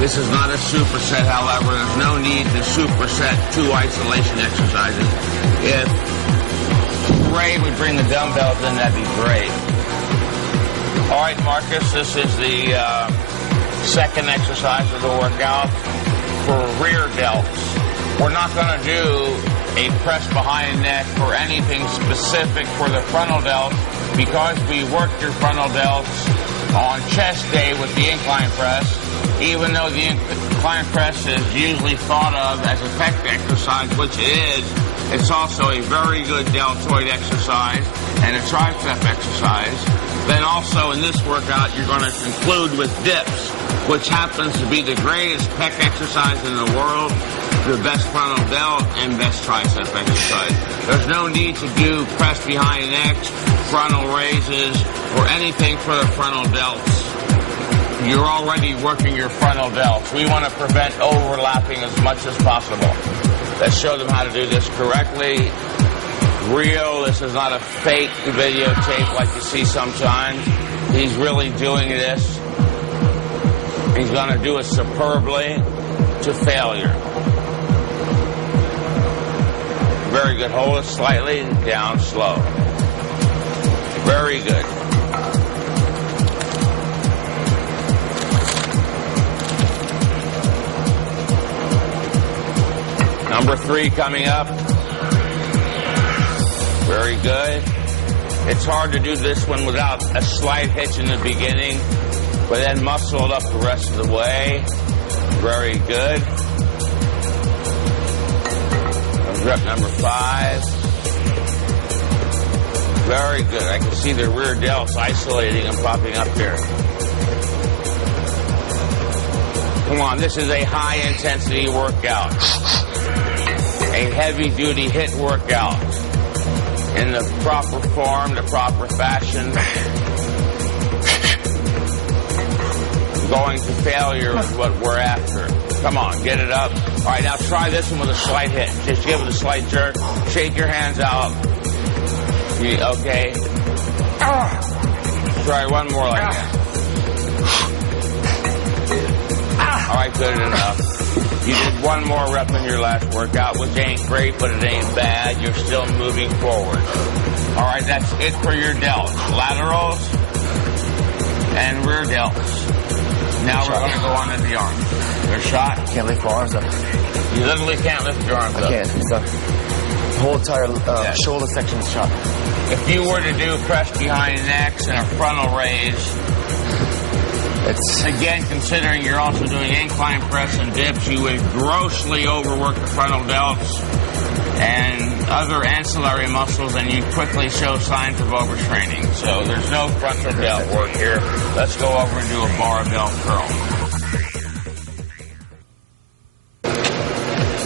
This is not a superset, however. There's no need to superset 2 isolation exercises. If Ray would bring the dumbbells in, that'd be great. All right, Marcus, this is the second exercise of the workout for rear delts. We're not going to do a press behind neck or anything specific for the frontal delts because we worked your frontal delts on chest day with the incline press. Even though the incline press is usually thought of as a pec exercise, which it is, it's also a very good deltoid exercise and a tricep exercise. Then also in this workout, you're going to conclude with dips, which happens to be the greatest pec exercise in the world, the best frontal delt, and best tricep exercise. There's no need to do press behind necks, frontal raises, or anything for the frontal delts. You're already working your frontal delts. We want to prevent overlapping as much as possible. Let's show them how to do this correctly. Real, this is not a fake videotape like you see sometimes. He's really doing this. He's going to do it superbly to failure. Very good. Hold it slightly, down slow. Very good. Number 3 coming up. Very good. It's hard to do this one without a slight hitch in the beginning, but then muscle it up the rest of the way. Very good. Rep number 5. Very good. I can see the rear delts isolating and popping up here. Come on, this is a high-intensity workout. A heavy-duty HIIT workout. In the proper form, the proper fashion. Going to failure is what we're after. Come on, get it up. All right, now try this one with a slight hit. Just give it a slight jerk. Shake your hands out. Okay. Try one more like that. All right, good enough. You did one more rep in your last workout, which ain't great, but it ain't bad. You're still moving forward. All right, that's it for your delts. Laterals and rear delts. Now we're going to go on to the arms. Your shot. Can't lift my arms up. You literally can't lift your arms up. I can't. It's the whole entire shoulder section is shot. If you were to do press behind necks and a frontal raise, it's again, considering you're also doing incline press and dips, you would grossly overwork the frontal delts and other ancillary muscles, and you quickly show signs of overtraining. So there's no frontal delt work here. Let's go over and do a barbell curl.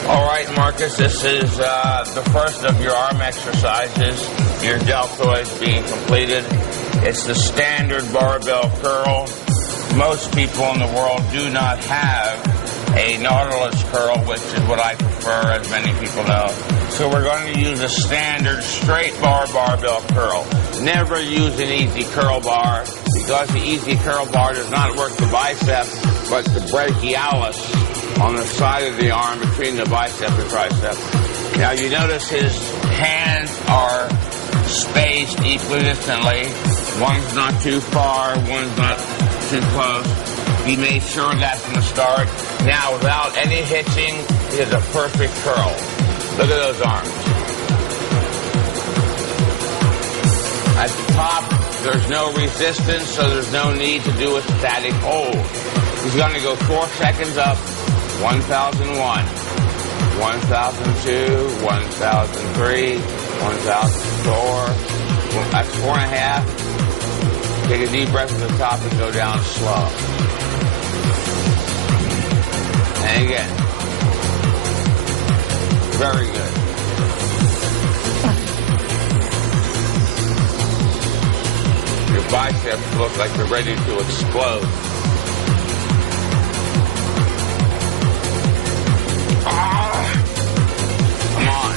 All right, Marcus, this is the first of your arm exercises. Your deltoids being completed. It's the standard barbell curl. Most people in the world do not have a Nautilus curl, which is what I prefer, as many people know. So we're going to use a standard straight bar barbell curl. Never use an easy curl bar, because the easy curl bar does not work the bicep, but the brachialis on the side of the arm between the bicep and tricep. Now you notice his hands are spaced equidistantly. One's not too far, one's not too close. He made sure of that from the start. Now, without any hitching, it is a perfect curl. Look at those arms. At the top, there's no resistance, so there's no need to do a static hold. He's going to go 4 seconds up, 1001, 1002, 1003, 1004. That's 4.5. Take a deep breath at the top and go down slow. And again. Very good. Your triceps look like they're ready to explode. Come on.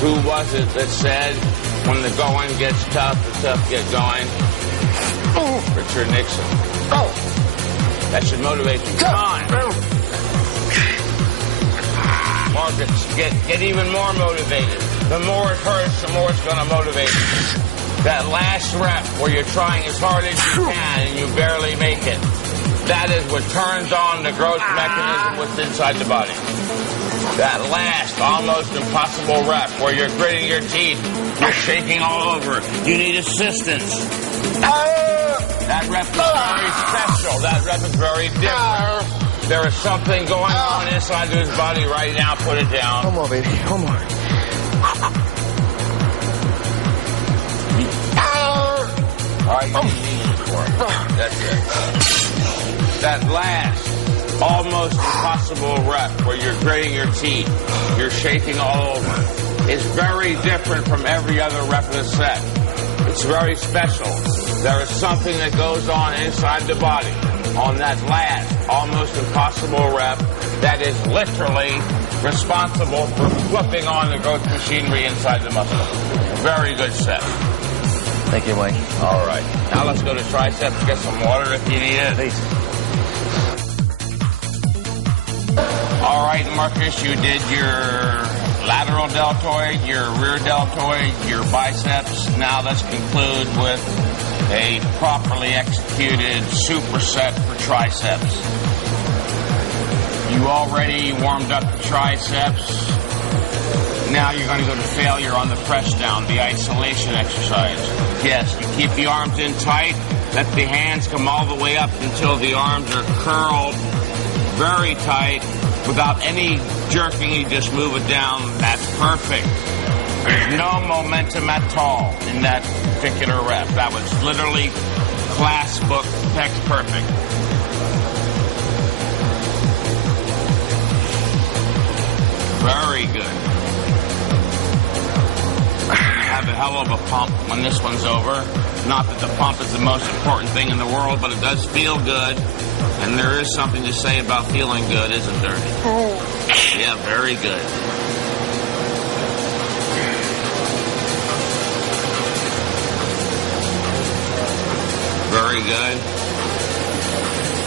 Who was it that said, when the going gets tough, the tough get going? Richard Nixon. That should motivate you. Come on. Marcus, get even more motivated. The more it hurts, the more it's going to motivate you. That last rep where you're trying as hard as you can and you barely make it. That is what turns on the growth mechanism what's inside the body. That last, almost impossible rep where you're gritting your teeth, you're shaking all over. You need assistance. That rep is very special. That rep is very different. There is something going on inside of his body right now. Put it down. One more, baby. One more. All right, you need it for it. That's it. That last, almost impossible rep where you're gritting your teeth, you're shaking all over, is very different from every other rep in the set. It's very special. There is something that goes on inside the body on that last, almost impossible rep that is literally responsible for flipping on the growth machinery inside the muscle. Very good set. Thank you, Mike. All right. Now let's go to triceps. Get some water if you need it. Please. All right, Marcus, you did your lateral deltoid, your rear deltoid, your biceps. Now let's conclude with a properly executed superset for triceps. You already warmed up the triceps. Now you're going to go to failure on the press down, the isolation exercise. Yes, you keep the arms in tight, let the hands come all the way up until the arms are curled very tight. Without any jerking, you just move it down. That's perfect. There's no momentum at all in that particular rep. That was literally class book text perfect. Very good. Have a hell of a pump when this one's over. Not that the pump is the most important thing in the world, but it does feel good. And there is something to say about feeling good, isn't there? Yeah, very good. Very good.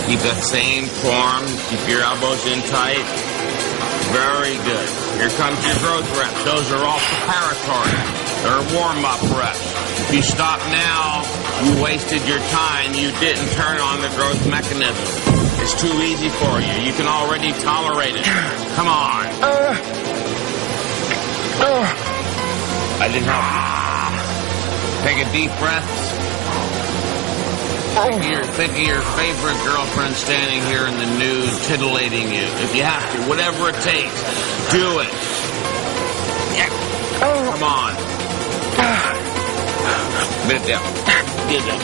Keep that same form. Keep your elbows in tight. Very good. Here comes your growth reps. Those are all preparatory. They're warm-up reps. If you stop now, you wasted your time. You didn't turn on the growth mechanism. It's too easy for you. You can already tolerate it. Come on. I didn't help you. Take a deep breath. Think of your favorite girlfriend standing here in the nude, titillating you. If you have to, whatever it takes, do it. Come on. Get it down. Get it down.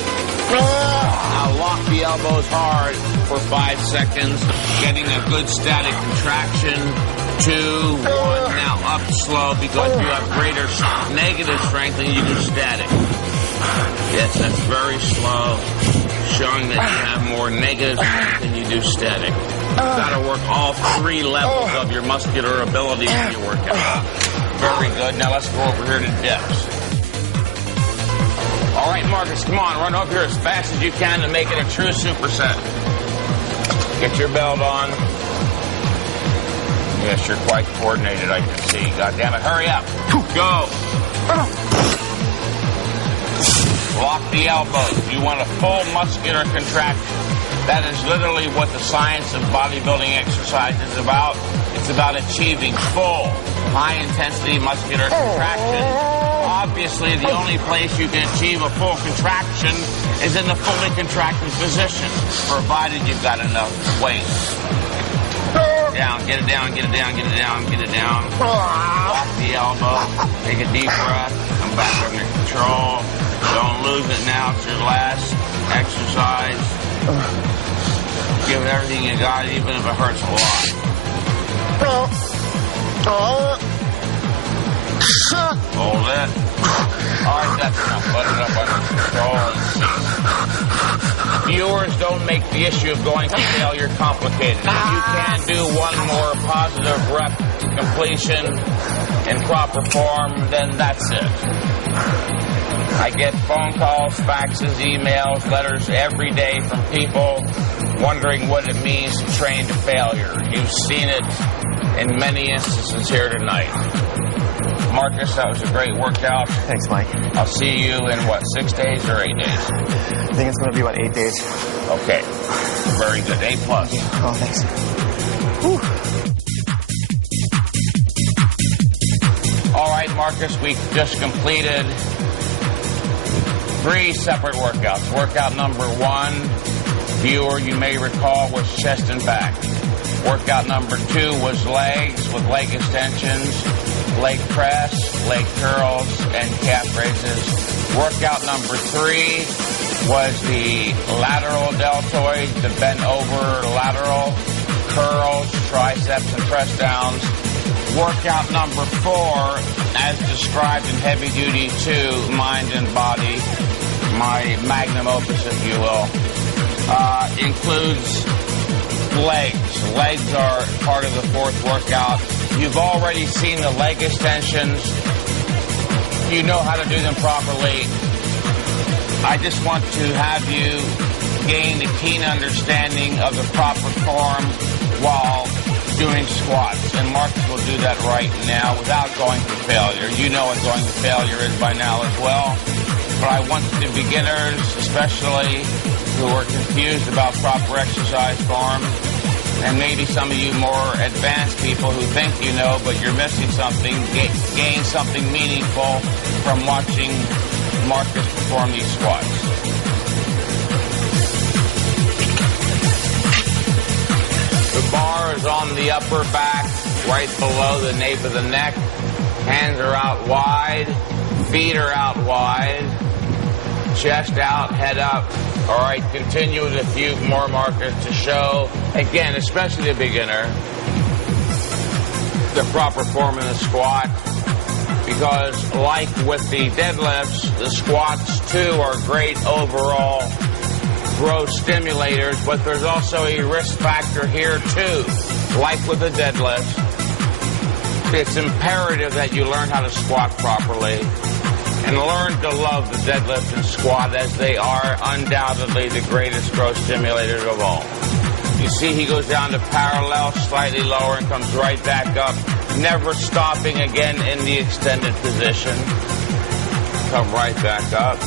Now lock the elbows hard for 5 seconds, getting a good static contraction. 2, 1. Now up slow because you have greater negative strength than you do static. Yes, that's very slow, showing that you have more negative strength than you do static. You've got to work all 3 levels of your muscular ability when you work out. Very good. Now let's go over here to dips. All right, Marcus, come on. Run up here as fast as you can to make it a true superset. Get your belt on. Yes, you're quite coordinated, I can see. God damn it. Hurry up. Go. Lock the elbows. You want a full muscular contraction. That is literally what the science of bodybuilding exercise is about. It's about achieving full, high-intensity muscular contraction. Obviously, the only place you can achieve a full contraction is in the fully contracted position, provided you've got enough weight. Down, get it down, get it down, get it down, get it down. Lock the elbow. Take a deep breath. Come back under control. Don't lose it now. It's your last exercise. Give it everything you got, even if it hurts a lot. Hold it. All right, that's enough. Let it up under control and cease. Viewers, don't make the issue of going to failure complicated. If you can do one more positive rep completion in proper form, then that's it. I get phone calls, faxes, emails, letters every day from people wondering what it means to train to failure. You've seen it in many instances here tonight. Marcus, that was a great workout. Thanks, Mike. I'll see you in, 6 days or 8 days? I think it's going to be about 8 days. Okay. Very good. A+. Oh, thanks. Whew. All right, Marcus, we just completed 3 separate workouts. Workout number 1, viewer, you may recall, was chest and back. Workout number 2 was legs with leg extensions, leg press, leg curls, and calf raises. Workout number 3 was the lateral deltoid, the bent over lateral, curls, triceps, and press downs. Workout number 4, as described in Heavy Duty 2, Mind and Body, my magnum opus, if you will, includes legs. Legs are part of the 4th workout. You've already seen the leg extensions. You know how to do them properly. I just want to have you gain a keen understanding of the proper form while doing squats. And Marcus will do that right now without going to failure. You know what going to failure is by now as well. But I want the beginners, especially who are confused about proper exercise form, and maybe some of you more advanced people who think you know, but you're missing something, gain something meaningful from watching Marcus perform these squats. The bar is on the upper back, right below the nape of the neck. Hands are out wide, feet are out wide, chest out, head up. All right, continue with a few more markers to show, again, especially the beginner, the proper form in the squat. Because like with the deadlifts, the squats too are great overall growth stimulators, but there's also a risk factor here too. Like with the deadlifts, it's imperative that you learn how to squat properly and learn to love the deadlift and squat, as they are undoubtedly the greatest growth stimulators of all. You see he goes down to parallel, slightly lower, and comes right back up, never stopping again in the extended position. Come right back up.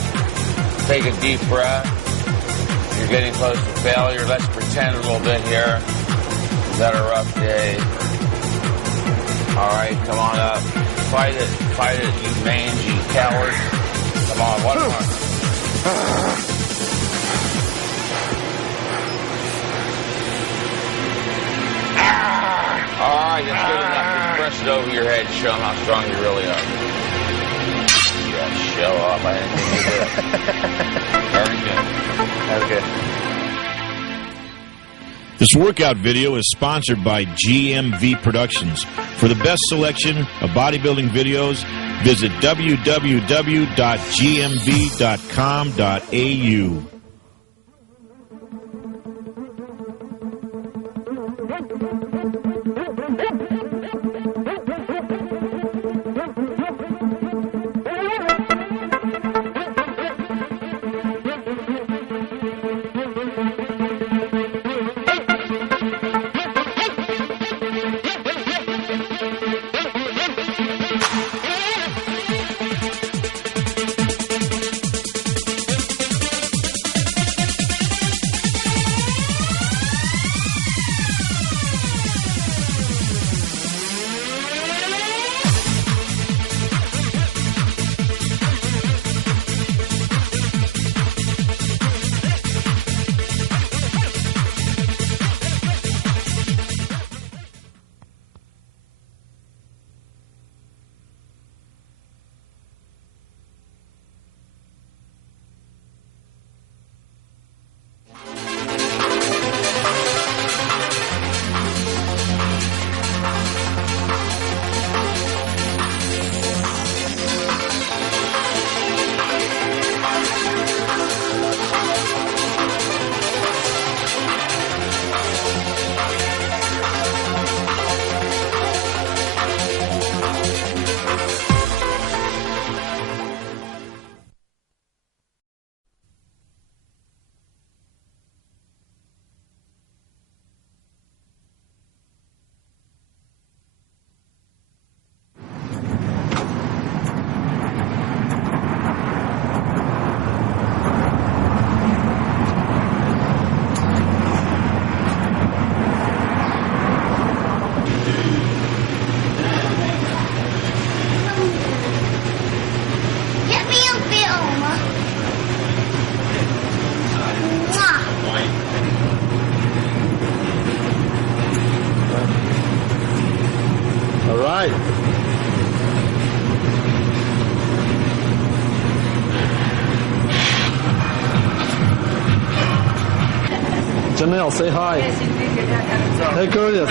Take a deep breath. You're getting close to failure. Let's pretend a little bit here. Is that a rough day? All right, come on up. Fight it, you mangy coward. Come on, one more. All right, that's good enough. Just press it over your head. Show them how strong you really are. Yeah, show off. I didn't think you did. Very good. That was good. This workout video is sponsored by GMV Productions. For the best selection of bodybuilding videos, visit www.gmv.com.au. Cornell, say hi. Hey, Curtis.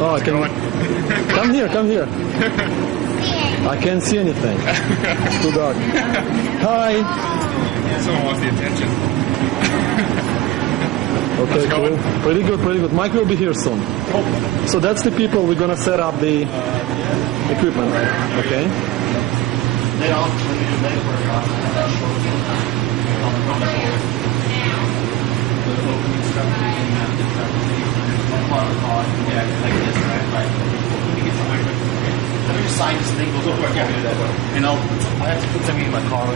Oh, come here. I can't see anything. It's too dark. Hi. Someone wants the attention. Okay, cool. Pretty good. Mike will be here soon. So that's the people we're gonna set up the equipment. Okay. Let me just sign this thing. We'll go for it. And I have to put something in my car.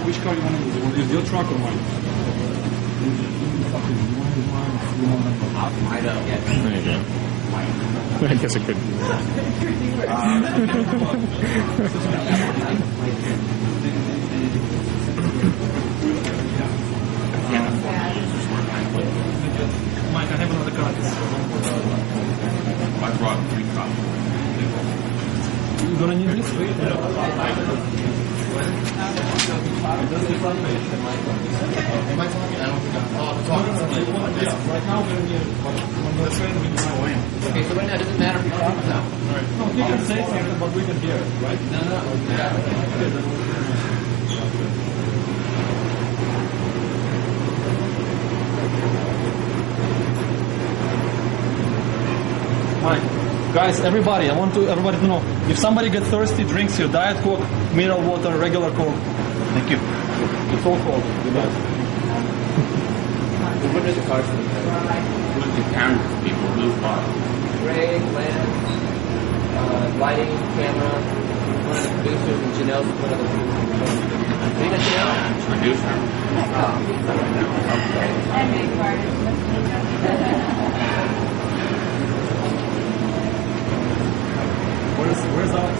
Which car you want to use? You want to use your truck or mine? There you go. I guess I could do that. Mike, I have another car. I brought 3 copies. You gonna need this? Okay, so right now it doesn't matter if you're talking now. No, you can say something, but we can hear it, right? Mike, guys, everybody, I want everybody to know, if somebody gets thirsty, drinks your Diet Coke, mineral water, regular Coke. Thank you. It's all cold. You guys. What is the car for? What is the camera for people? Blue car. Ray, Lance, lighting, camera, one of the producers, and Janelle's one of the producers. Are you got Janelle? Producer. Where's Alex?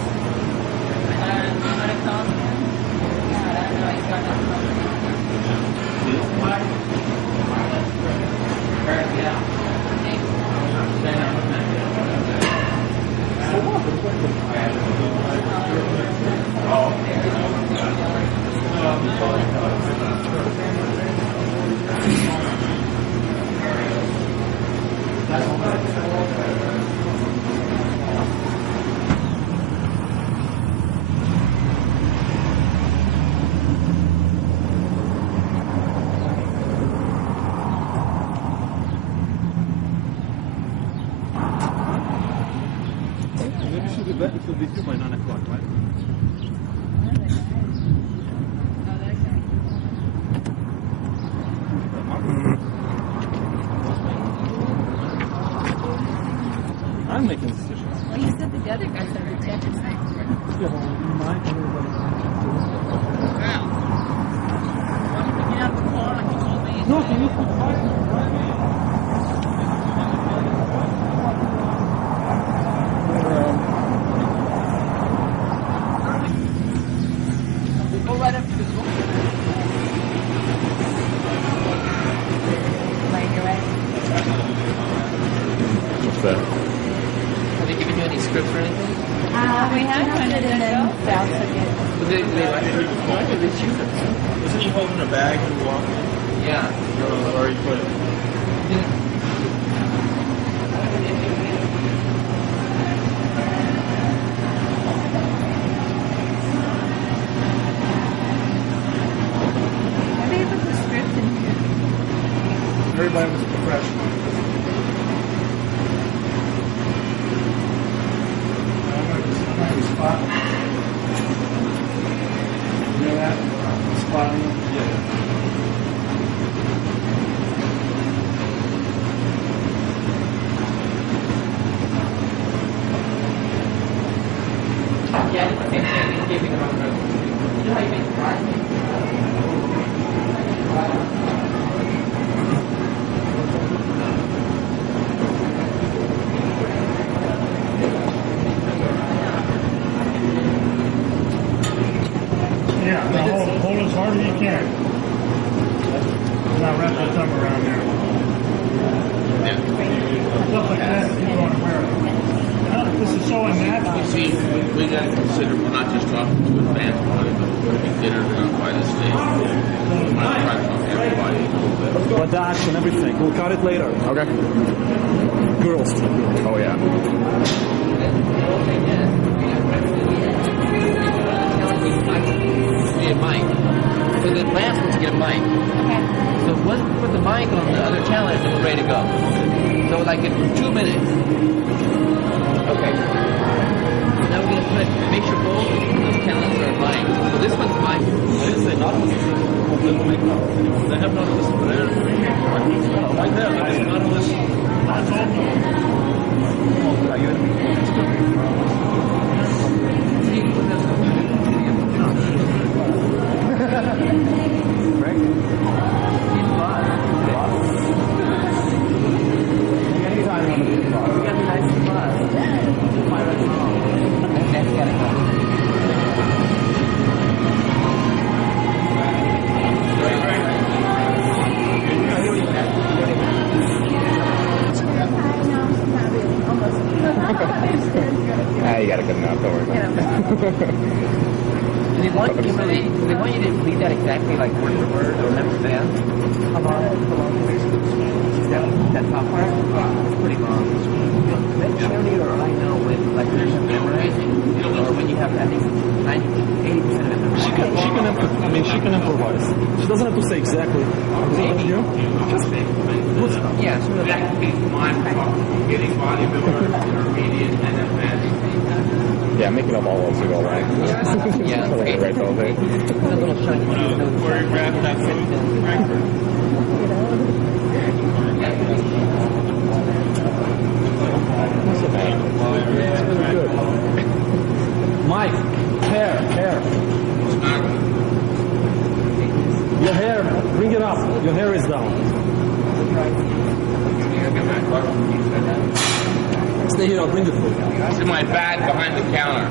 It will be due by 9 o'clock, right? I'm making decisions. Well, you said the other guys are rejected. Yeah, well, Mike and everybody. No, can you put Go right up to the school. What's that? Have they given you a hacked it and then bounce again. Isn't he holding a bag and walking? Yeah. Or he put it? Maybe he put the script in here. Everybody was a professional. I'm going to spot. You know that? Spotting them? Yeah. Yeah, it's the same thing. He gave me the wrong road. You know how you make the car? Yeah, now hold as hard as you can. Now wrap your thumb around there. Stuff like that, you don't want to wear it. This is so unnatural. You see, we got to consider we're not just talking to advanced bodybuilders, we're beginners and by this stage. We're not trying to talk to everybody a little bit. Production, everything. We'll cut it later. Okay. Girls. Oh, yeah. Be a mic. So the last one's get a mic. So once we put the mic on the other challenge, then we're ready to go. So like in 2 minutes. Okay. Now we're gonna make sure both of those challenges are mic. So this one's mic. I didn't say not. They have none of this. Right there, there is none of this. You got a good enough, don't worry about it. They want you to read that exactly like word for word or understand. How long that top part? It's pretty long. That cheerleader I know when like there's memorizing or when you have that 80% of it. She can improvise. She doesn't have to say exactly. Maybe. Yeah, sort of like Getting bodybuilder, intermediate, and advanced. Yeah, making up all those to go right. Yeah. Right all day. a little chunky. Choreograph that move. Mike, hair. Your hair, bring it up. Your hair is down. Stay here, I'll bring it for you. It's in my bag behind the counter.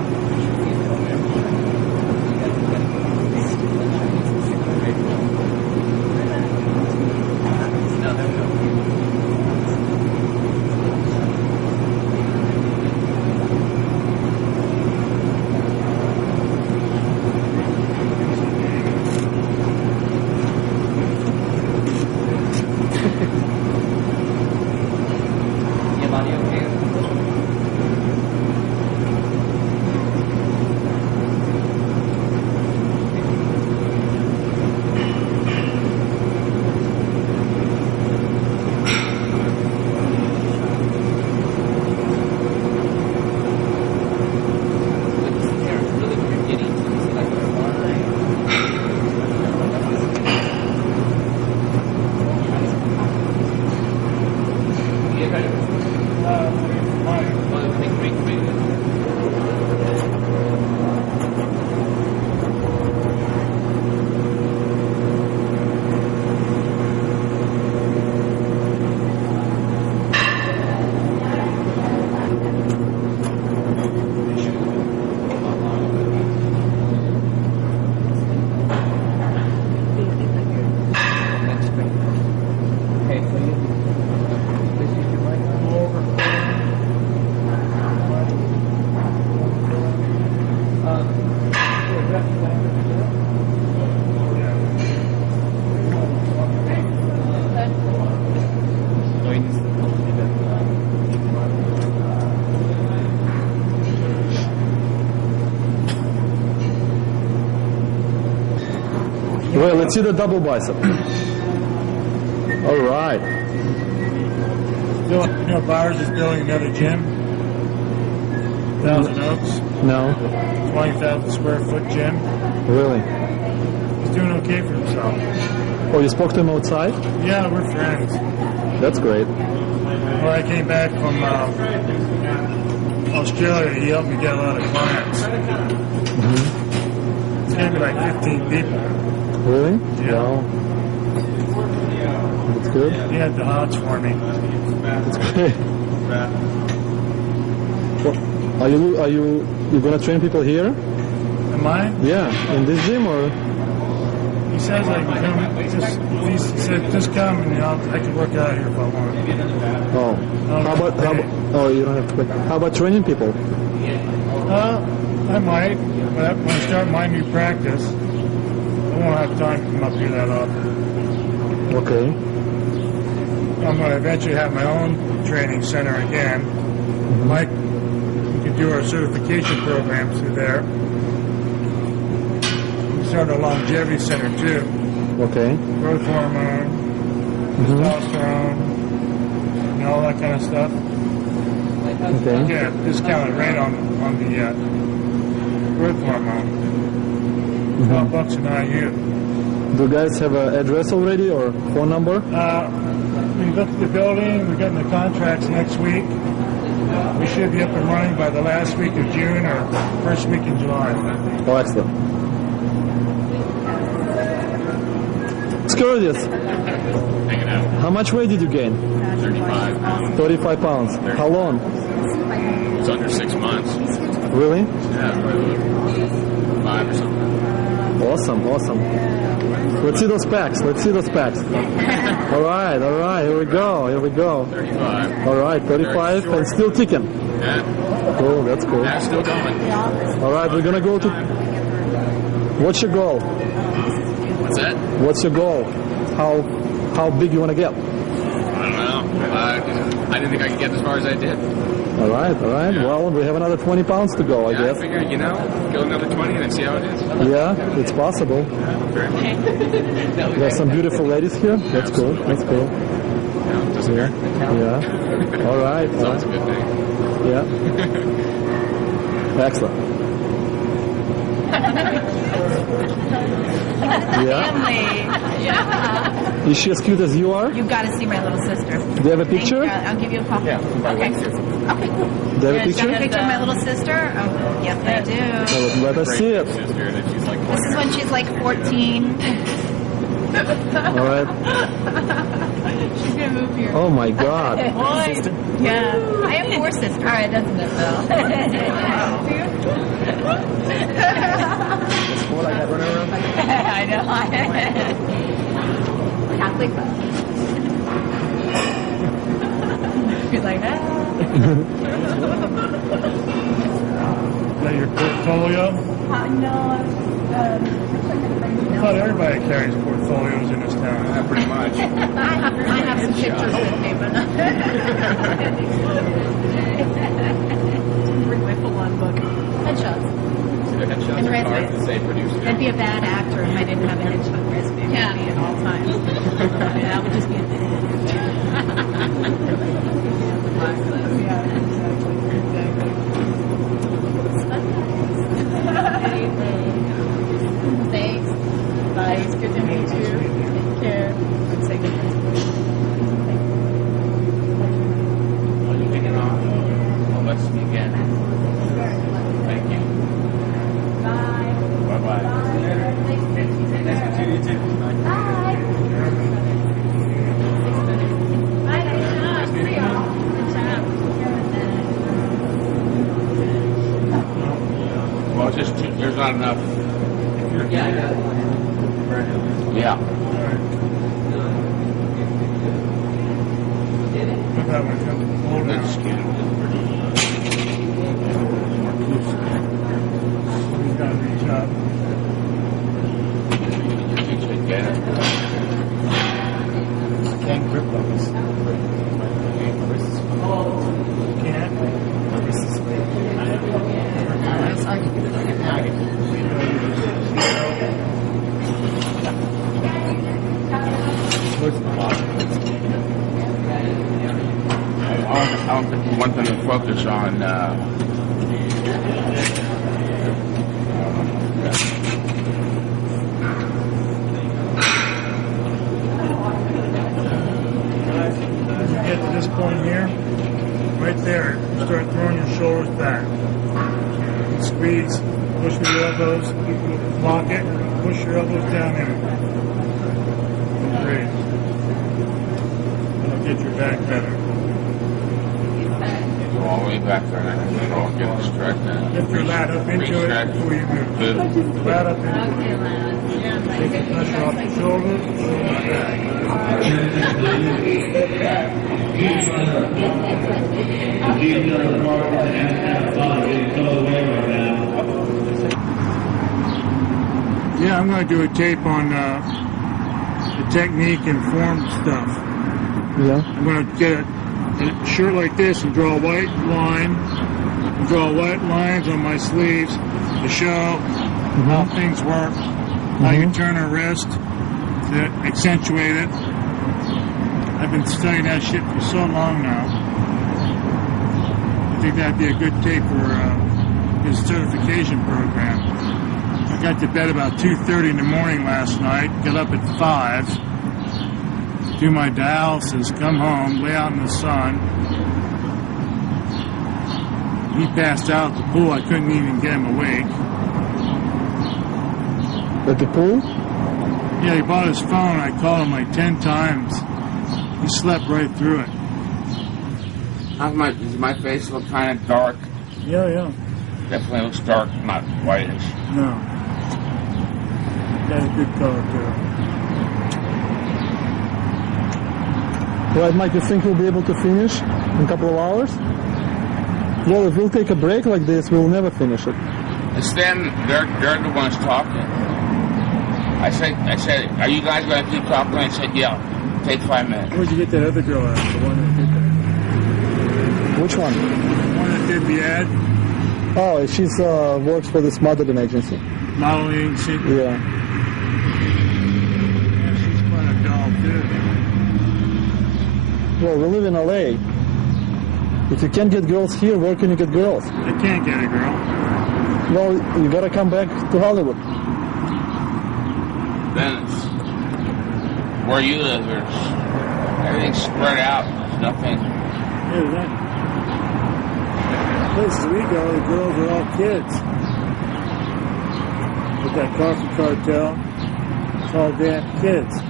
Well, let's see the double bicep. All right. You know, Bowers is building another gym. Thousand Oaks. No. 20,000 square foot gym. Really? He's doing okay for himself. Oh, you spoke to him outside? Yeah, we're friends. That's great. When I came back from Australia, he helped me get a lot of clients. It's going to be like 15 people. Really? Yeah. Wow. That's good. He had the odds for me. That's great. Well, are you gonna train people here? Am I? Yeah, in this gym or? He says I can come. He said just come and I can work out here if I want. Oh. How about oh, you don't have to pay. How about training people? I might. But when I start my new practice, I won't have time to come up here that often. Okay. I'm going to eventually have my own training center again. Mike, we could do our certification program through there. We start a longevity center too. Okay. Growth hormone, testosterone, and all that kind of stuff. Okay. Yeah, discounted rate on the growth hormone. $12 an IU. Do you guys have an address already or phone number? We looked at the building. We're getting the contracts next week. We should be up and running by the last week of June or first week in July. Oh, excellent. It's curious. Hanging out. How much weight did you gain? 35. 35 pounds. How long? It's under 6 months. Really? Yeah, probably 5 or something. Awesome. Let's see those packs. All right. Here we go. 35. All right, 35 and still ticking. Yeah. Cool, that's cool. Yeah, still going. All right, we're gonna go to. What's your goal? What's that? What's your goal? How big you want to get? I don't know. I didn't think I could get as far as I did. All right. Yeah. Well, we have another 20 pounds to go, I Yeah, guess. I figured, go another 20 and then see how it is. Yeah, it's possible. There's some beautiful ladies here. That's cool. Yeah, doesn't hurt. Yeah. All right. It's always a good thing. Yeah. Excellent. Yeah. Family. Yeah. Is she as cute as you are? You've got to see my little sister. Do you have a picture? I'll give you a copy. Yeah. Okay, cool. Okay, cool. Do you have a Got a picture? picture of my little sister? Oh, yes, I do. Oh, let us see it. Sister, and then she's like This is when she's like 14. All right. She's going to move here. Oh my God. Yeah. I have 4 sisters. All right, doesn't it, though? What I got running around? I know. Catholic. She's like, ah. Is that your portfolio? No. I thought everybody carries portfolios in this town. Yeah, pretty much. I have some pictures with me, but not. Bring my full-on book. Headshots. The headshots And are hard resumes. to say producer. I'd be a bad actor if I didn't have a headshot resume with me at all times. That would just be a Thanks. Bye. It's good to meet you. Take care. Say good things. Well, let's see again. Thank you. Bye. Bye-bye. Nice to meet you too. Bye. Bye. See y'all. Well, it's just there's not enough. Yeah. What about when it comes to cold down? He's got to reach up. I can't grip those. Can't? want them to focus on Get to this point here, right there, start throwing your shoulders back. Squeeze, push with your elbows, lock it, push your elbows down in. Great. That'll get your back better. go all the way back there and control, get the stretch in. Lift your lat up into it before you move. Lat up into it. Take the pressure off your shoulders, shoulders back. Yeah, I'm going to do a tape on the technique and form stuff. Yeah. I'm going to get a shirt like this and draw a white line, draw white lines on my sleeves to show how things work, how you turn a wrist to accentuate it. I've been studying that shit for so long now. I think that'd be a good tape for his certification program. I got to bed about 2:30 in the morning last night, got up at 5, do my dialysis, come home, lay out in the sun. He passed out at the pool. I couldn't even get him awake. At the pool? Yeah, he bought his phone. I called him like 10 times. He slept right through it. Does my face look kind of dark? Yeah. Definitely looks dark, not whitish. No. Got a good color to it. Right, Mike, you think we'll be able to finish in a couple of hours? Well, if we'll take a break like this, we'll never finish it. It's them, they're the ones talking. I said, are you guys going to keep talking? I said, yeah, take 5 minutes. Where'd you get that other girl at? The one that did that? Which one? The one that did the ad? Oh, she's works for this modeling agency. Modeling agency? Yeah. Yeah, she's quite a doll, too. Well, we live in LA. If you can't get girls here, where can you get girls? I can't get a girl. Well, you gotta come back to Hollywood. Then it's where you live, everything's spread out. There's nothing. Yeah, that places we go, the girls are all kids. With that coffee cartel, it's all damn kids.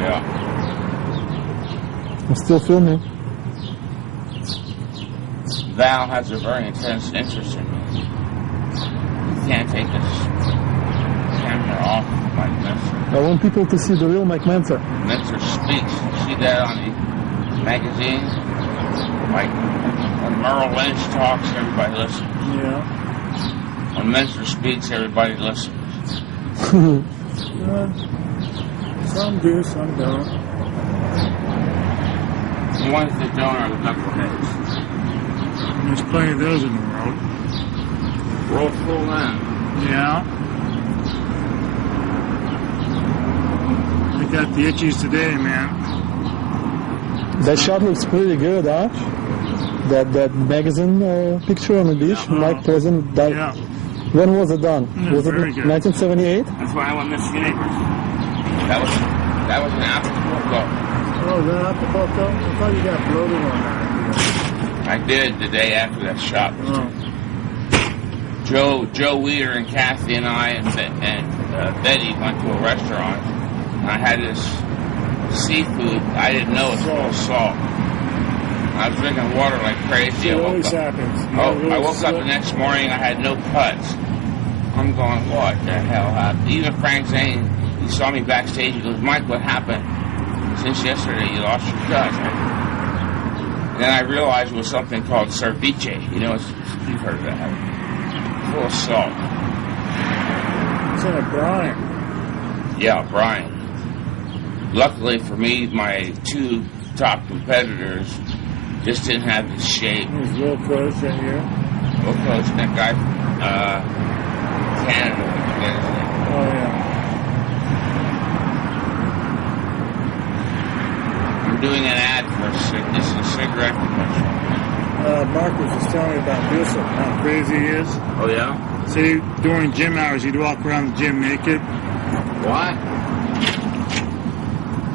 Yeah. I'm still filming. Val has a very intense interest in me. You can't take this camera off like Mentzer. I want people to see the real Mike Mentzer. Mentzer speaks. You see that on the magazine? Like when Merrill Lynch talks, everybody listens. Yeah. When Mentzer speaks, everybody listens. Some do, some don't. The ones that don't are the knuckleheads. There's plenty of those in the world. World full now. Yeah. They got the itchies today, man. That shot looks pretty good, huh? That magazine picture on the beach, Mike President. Yeah. When was it done? Yeah, was it very good. 1978? That's why I went Missing Neighbors. That was an Acapulco. Oh, is that Acapulco? I thought you got bloated on that. I did the day after that shot was done. Joe Weeder and Kathy and I and Betty went to a restaurant. And I had this seafood. I didn't know it was full of salt. I was drinking water like crazy. It always happens. I woke up the next morning. I had no cuts. I'm going, what the hell happened? Even Frank Zane, he saw me backstage. He goes, Mike, what happened? Since yesterday, you lost your cuts. And then I realized it was something called ceviche. You know, you've heard of that. Full of salt. It's in a brine. Yeah, brine. Luckily for me, my 2 top competitors just didn't have the shape. It was real close in here. Real close. And that guy from Canada. Oh, yeah. I'm doing an ad for this is a cigarette commercial. Mark was just telling me about Yusuf, how crazy he is. Oh, yeah? See, during gym hours, he'd walk around the gym naked. What?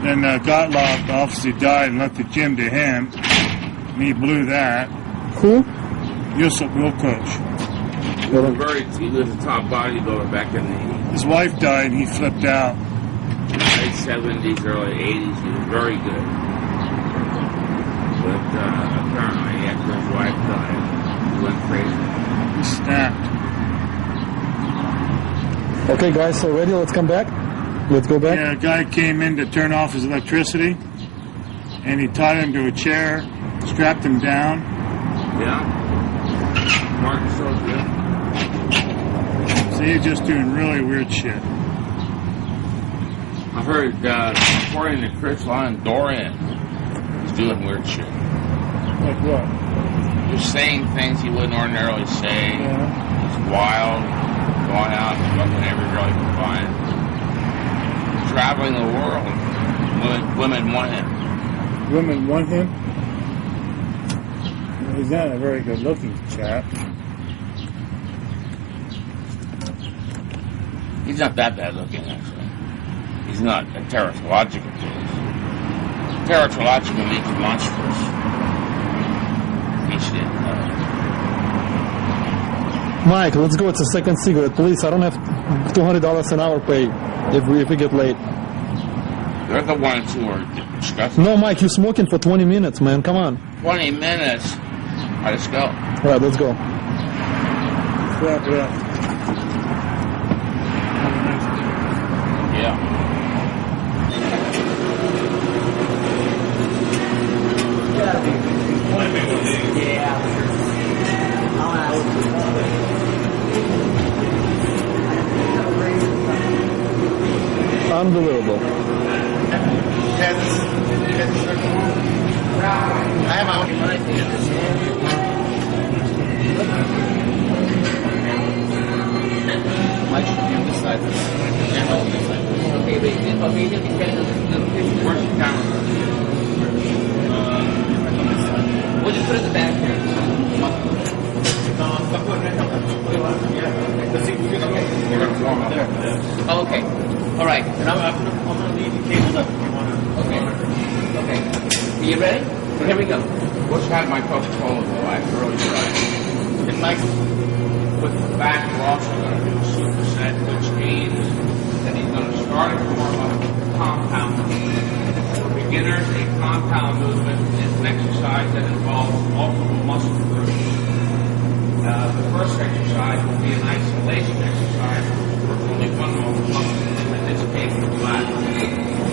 And Gottlob obviously died and left the gym to him. And he blew that. Who? Yusuf Wilcoach. He was a top bodybuilder back in the His wife died and he flipped out. late 70s, early 80s. He was very good. But apparently after his wife died, he went crazy. He snapped. Okay, guys, so ready? Let's come back. Let's go back. Yeah, a guy came in to turn off his electricity, and he tied him to a chair, strapped him down. Yeah? Mark is so good. So he's just doing really weird shit. I heard, according to Chris Lyon, Dorian is doing weird shit. Like what? Just saying things he wouldn't ordinarily say. Yeah. He's wild, going out and fucking every girl he can find. Traveling the world. Women want him. Women want him? Well, he's not a very good-looking chap. He's not that bad looking, actually. He's not a teratological case. Teratological means monstrous. In case you didn't know. Mike, let's go. It's a second cigarette, please. I don't have $200 an hour pay if we get late. They're the ones who are disgusting. No, Mike, you're smoking for 20 minutes, man. Come on. 20 minutes. I just go. All right, let's go. Wrap it up. Yeah. Unbelievable. I have my own Mike should be on this side. And on this side. Okay, Where's the camera? we'll just put it in the back here. We're going to warm up. Oh, okay. All right. And I'm going to leave the cables up if you want to. Okay. Okay. Are you ready? Here we go. What's had my Coca-Cola though? I really tried. And Mike, With the back, we're also going to do a superset, which means that he's going to start a form of compound movement. For beginners, a compound movement is an exercise that involves multiple muscle groups. The first exercise will be an isolation exercise where only one muscle, in this case, the lat.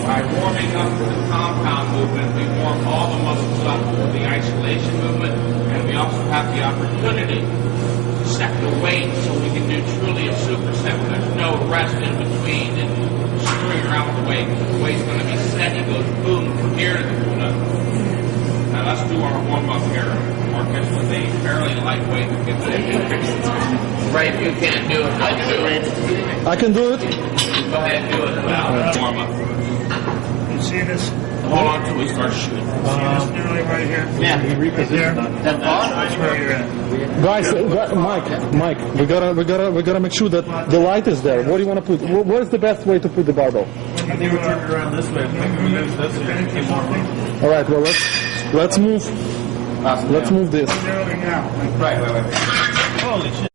By warming up for the compound movement, we warm all the muscles up for the isolation movement, and we also have the opportunity to set the weight so we can do truly a superset where there's no rest in between and screwing around with the weight. The weight's going to be set. He goes boom from here to the pull-up. Now let's do our warm-up here. Marcus with a fairly lightweight. right, if you can't do it, I do it. I can do it. Go ahead and do it. Warm up. You see this? Hold on till we start shooting. See this nearly right here? Yeah. Right there? That far? That's where you're at. Guys, Mike, we gotta make sure that the light is there. What do you want to put? What is the best way to put the barbell? I think we turn it around this way. I think we move this way. All right, well let's move. Let's move this. Nearly now. Right. Holy shit.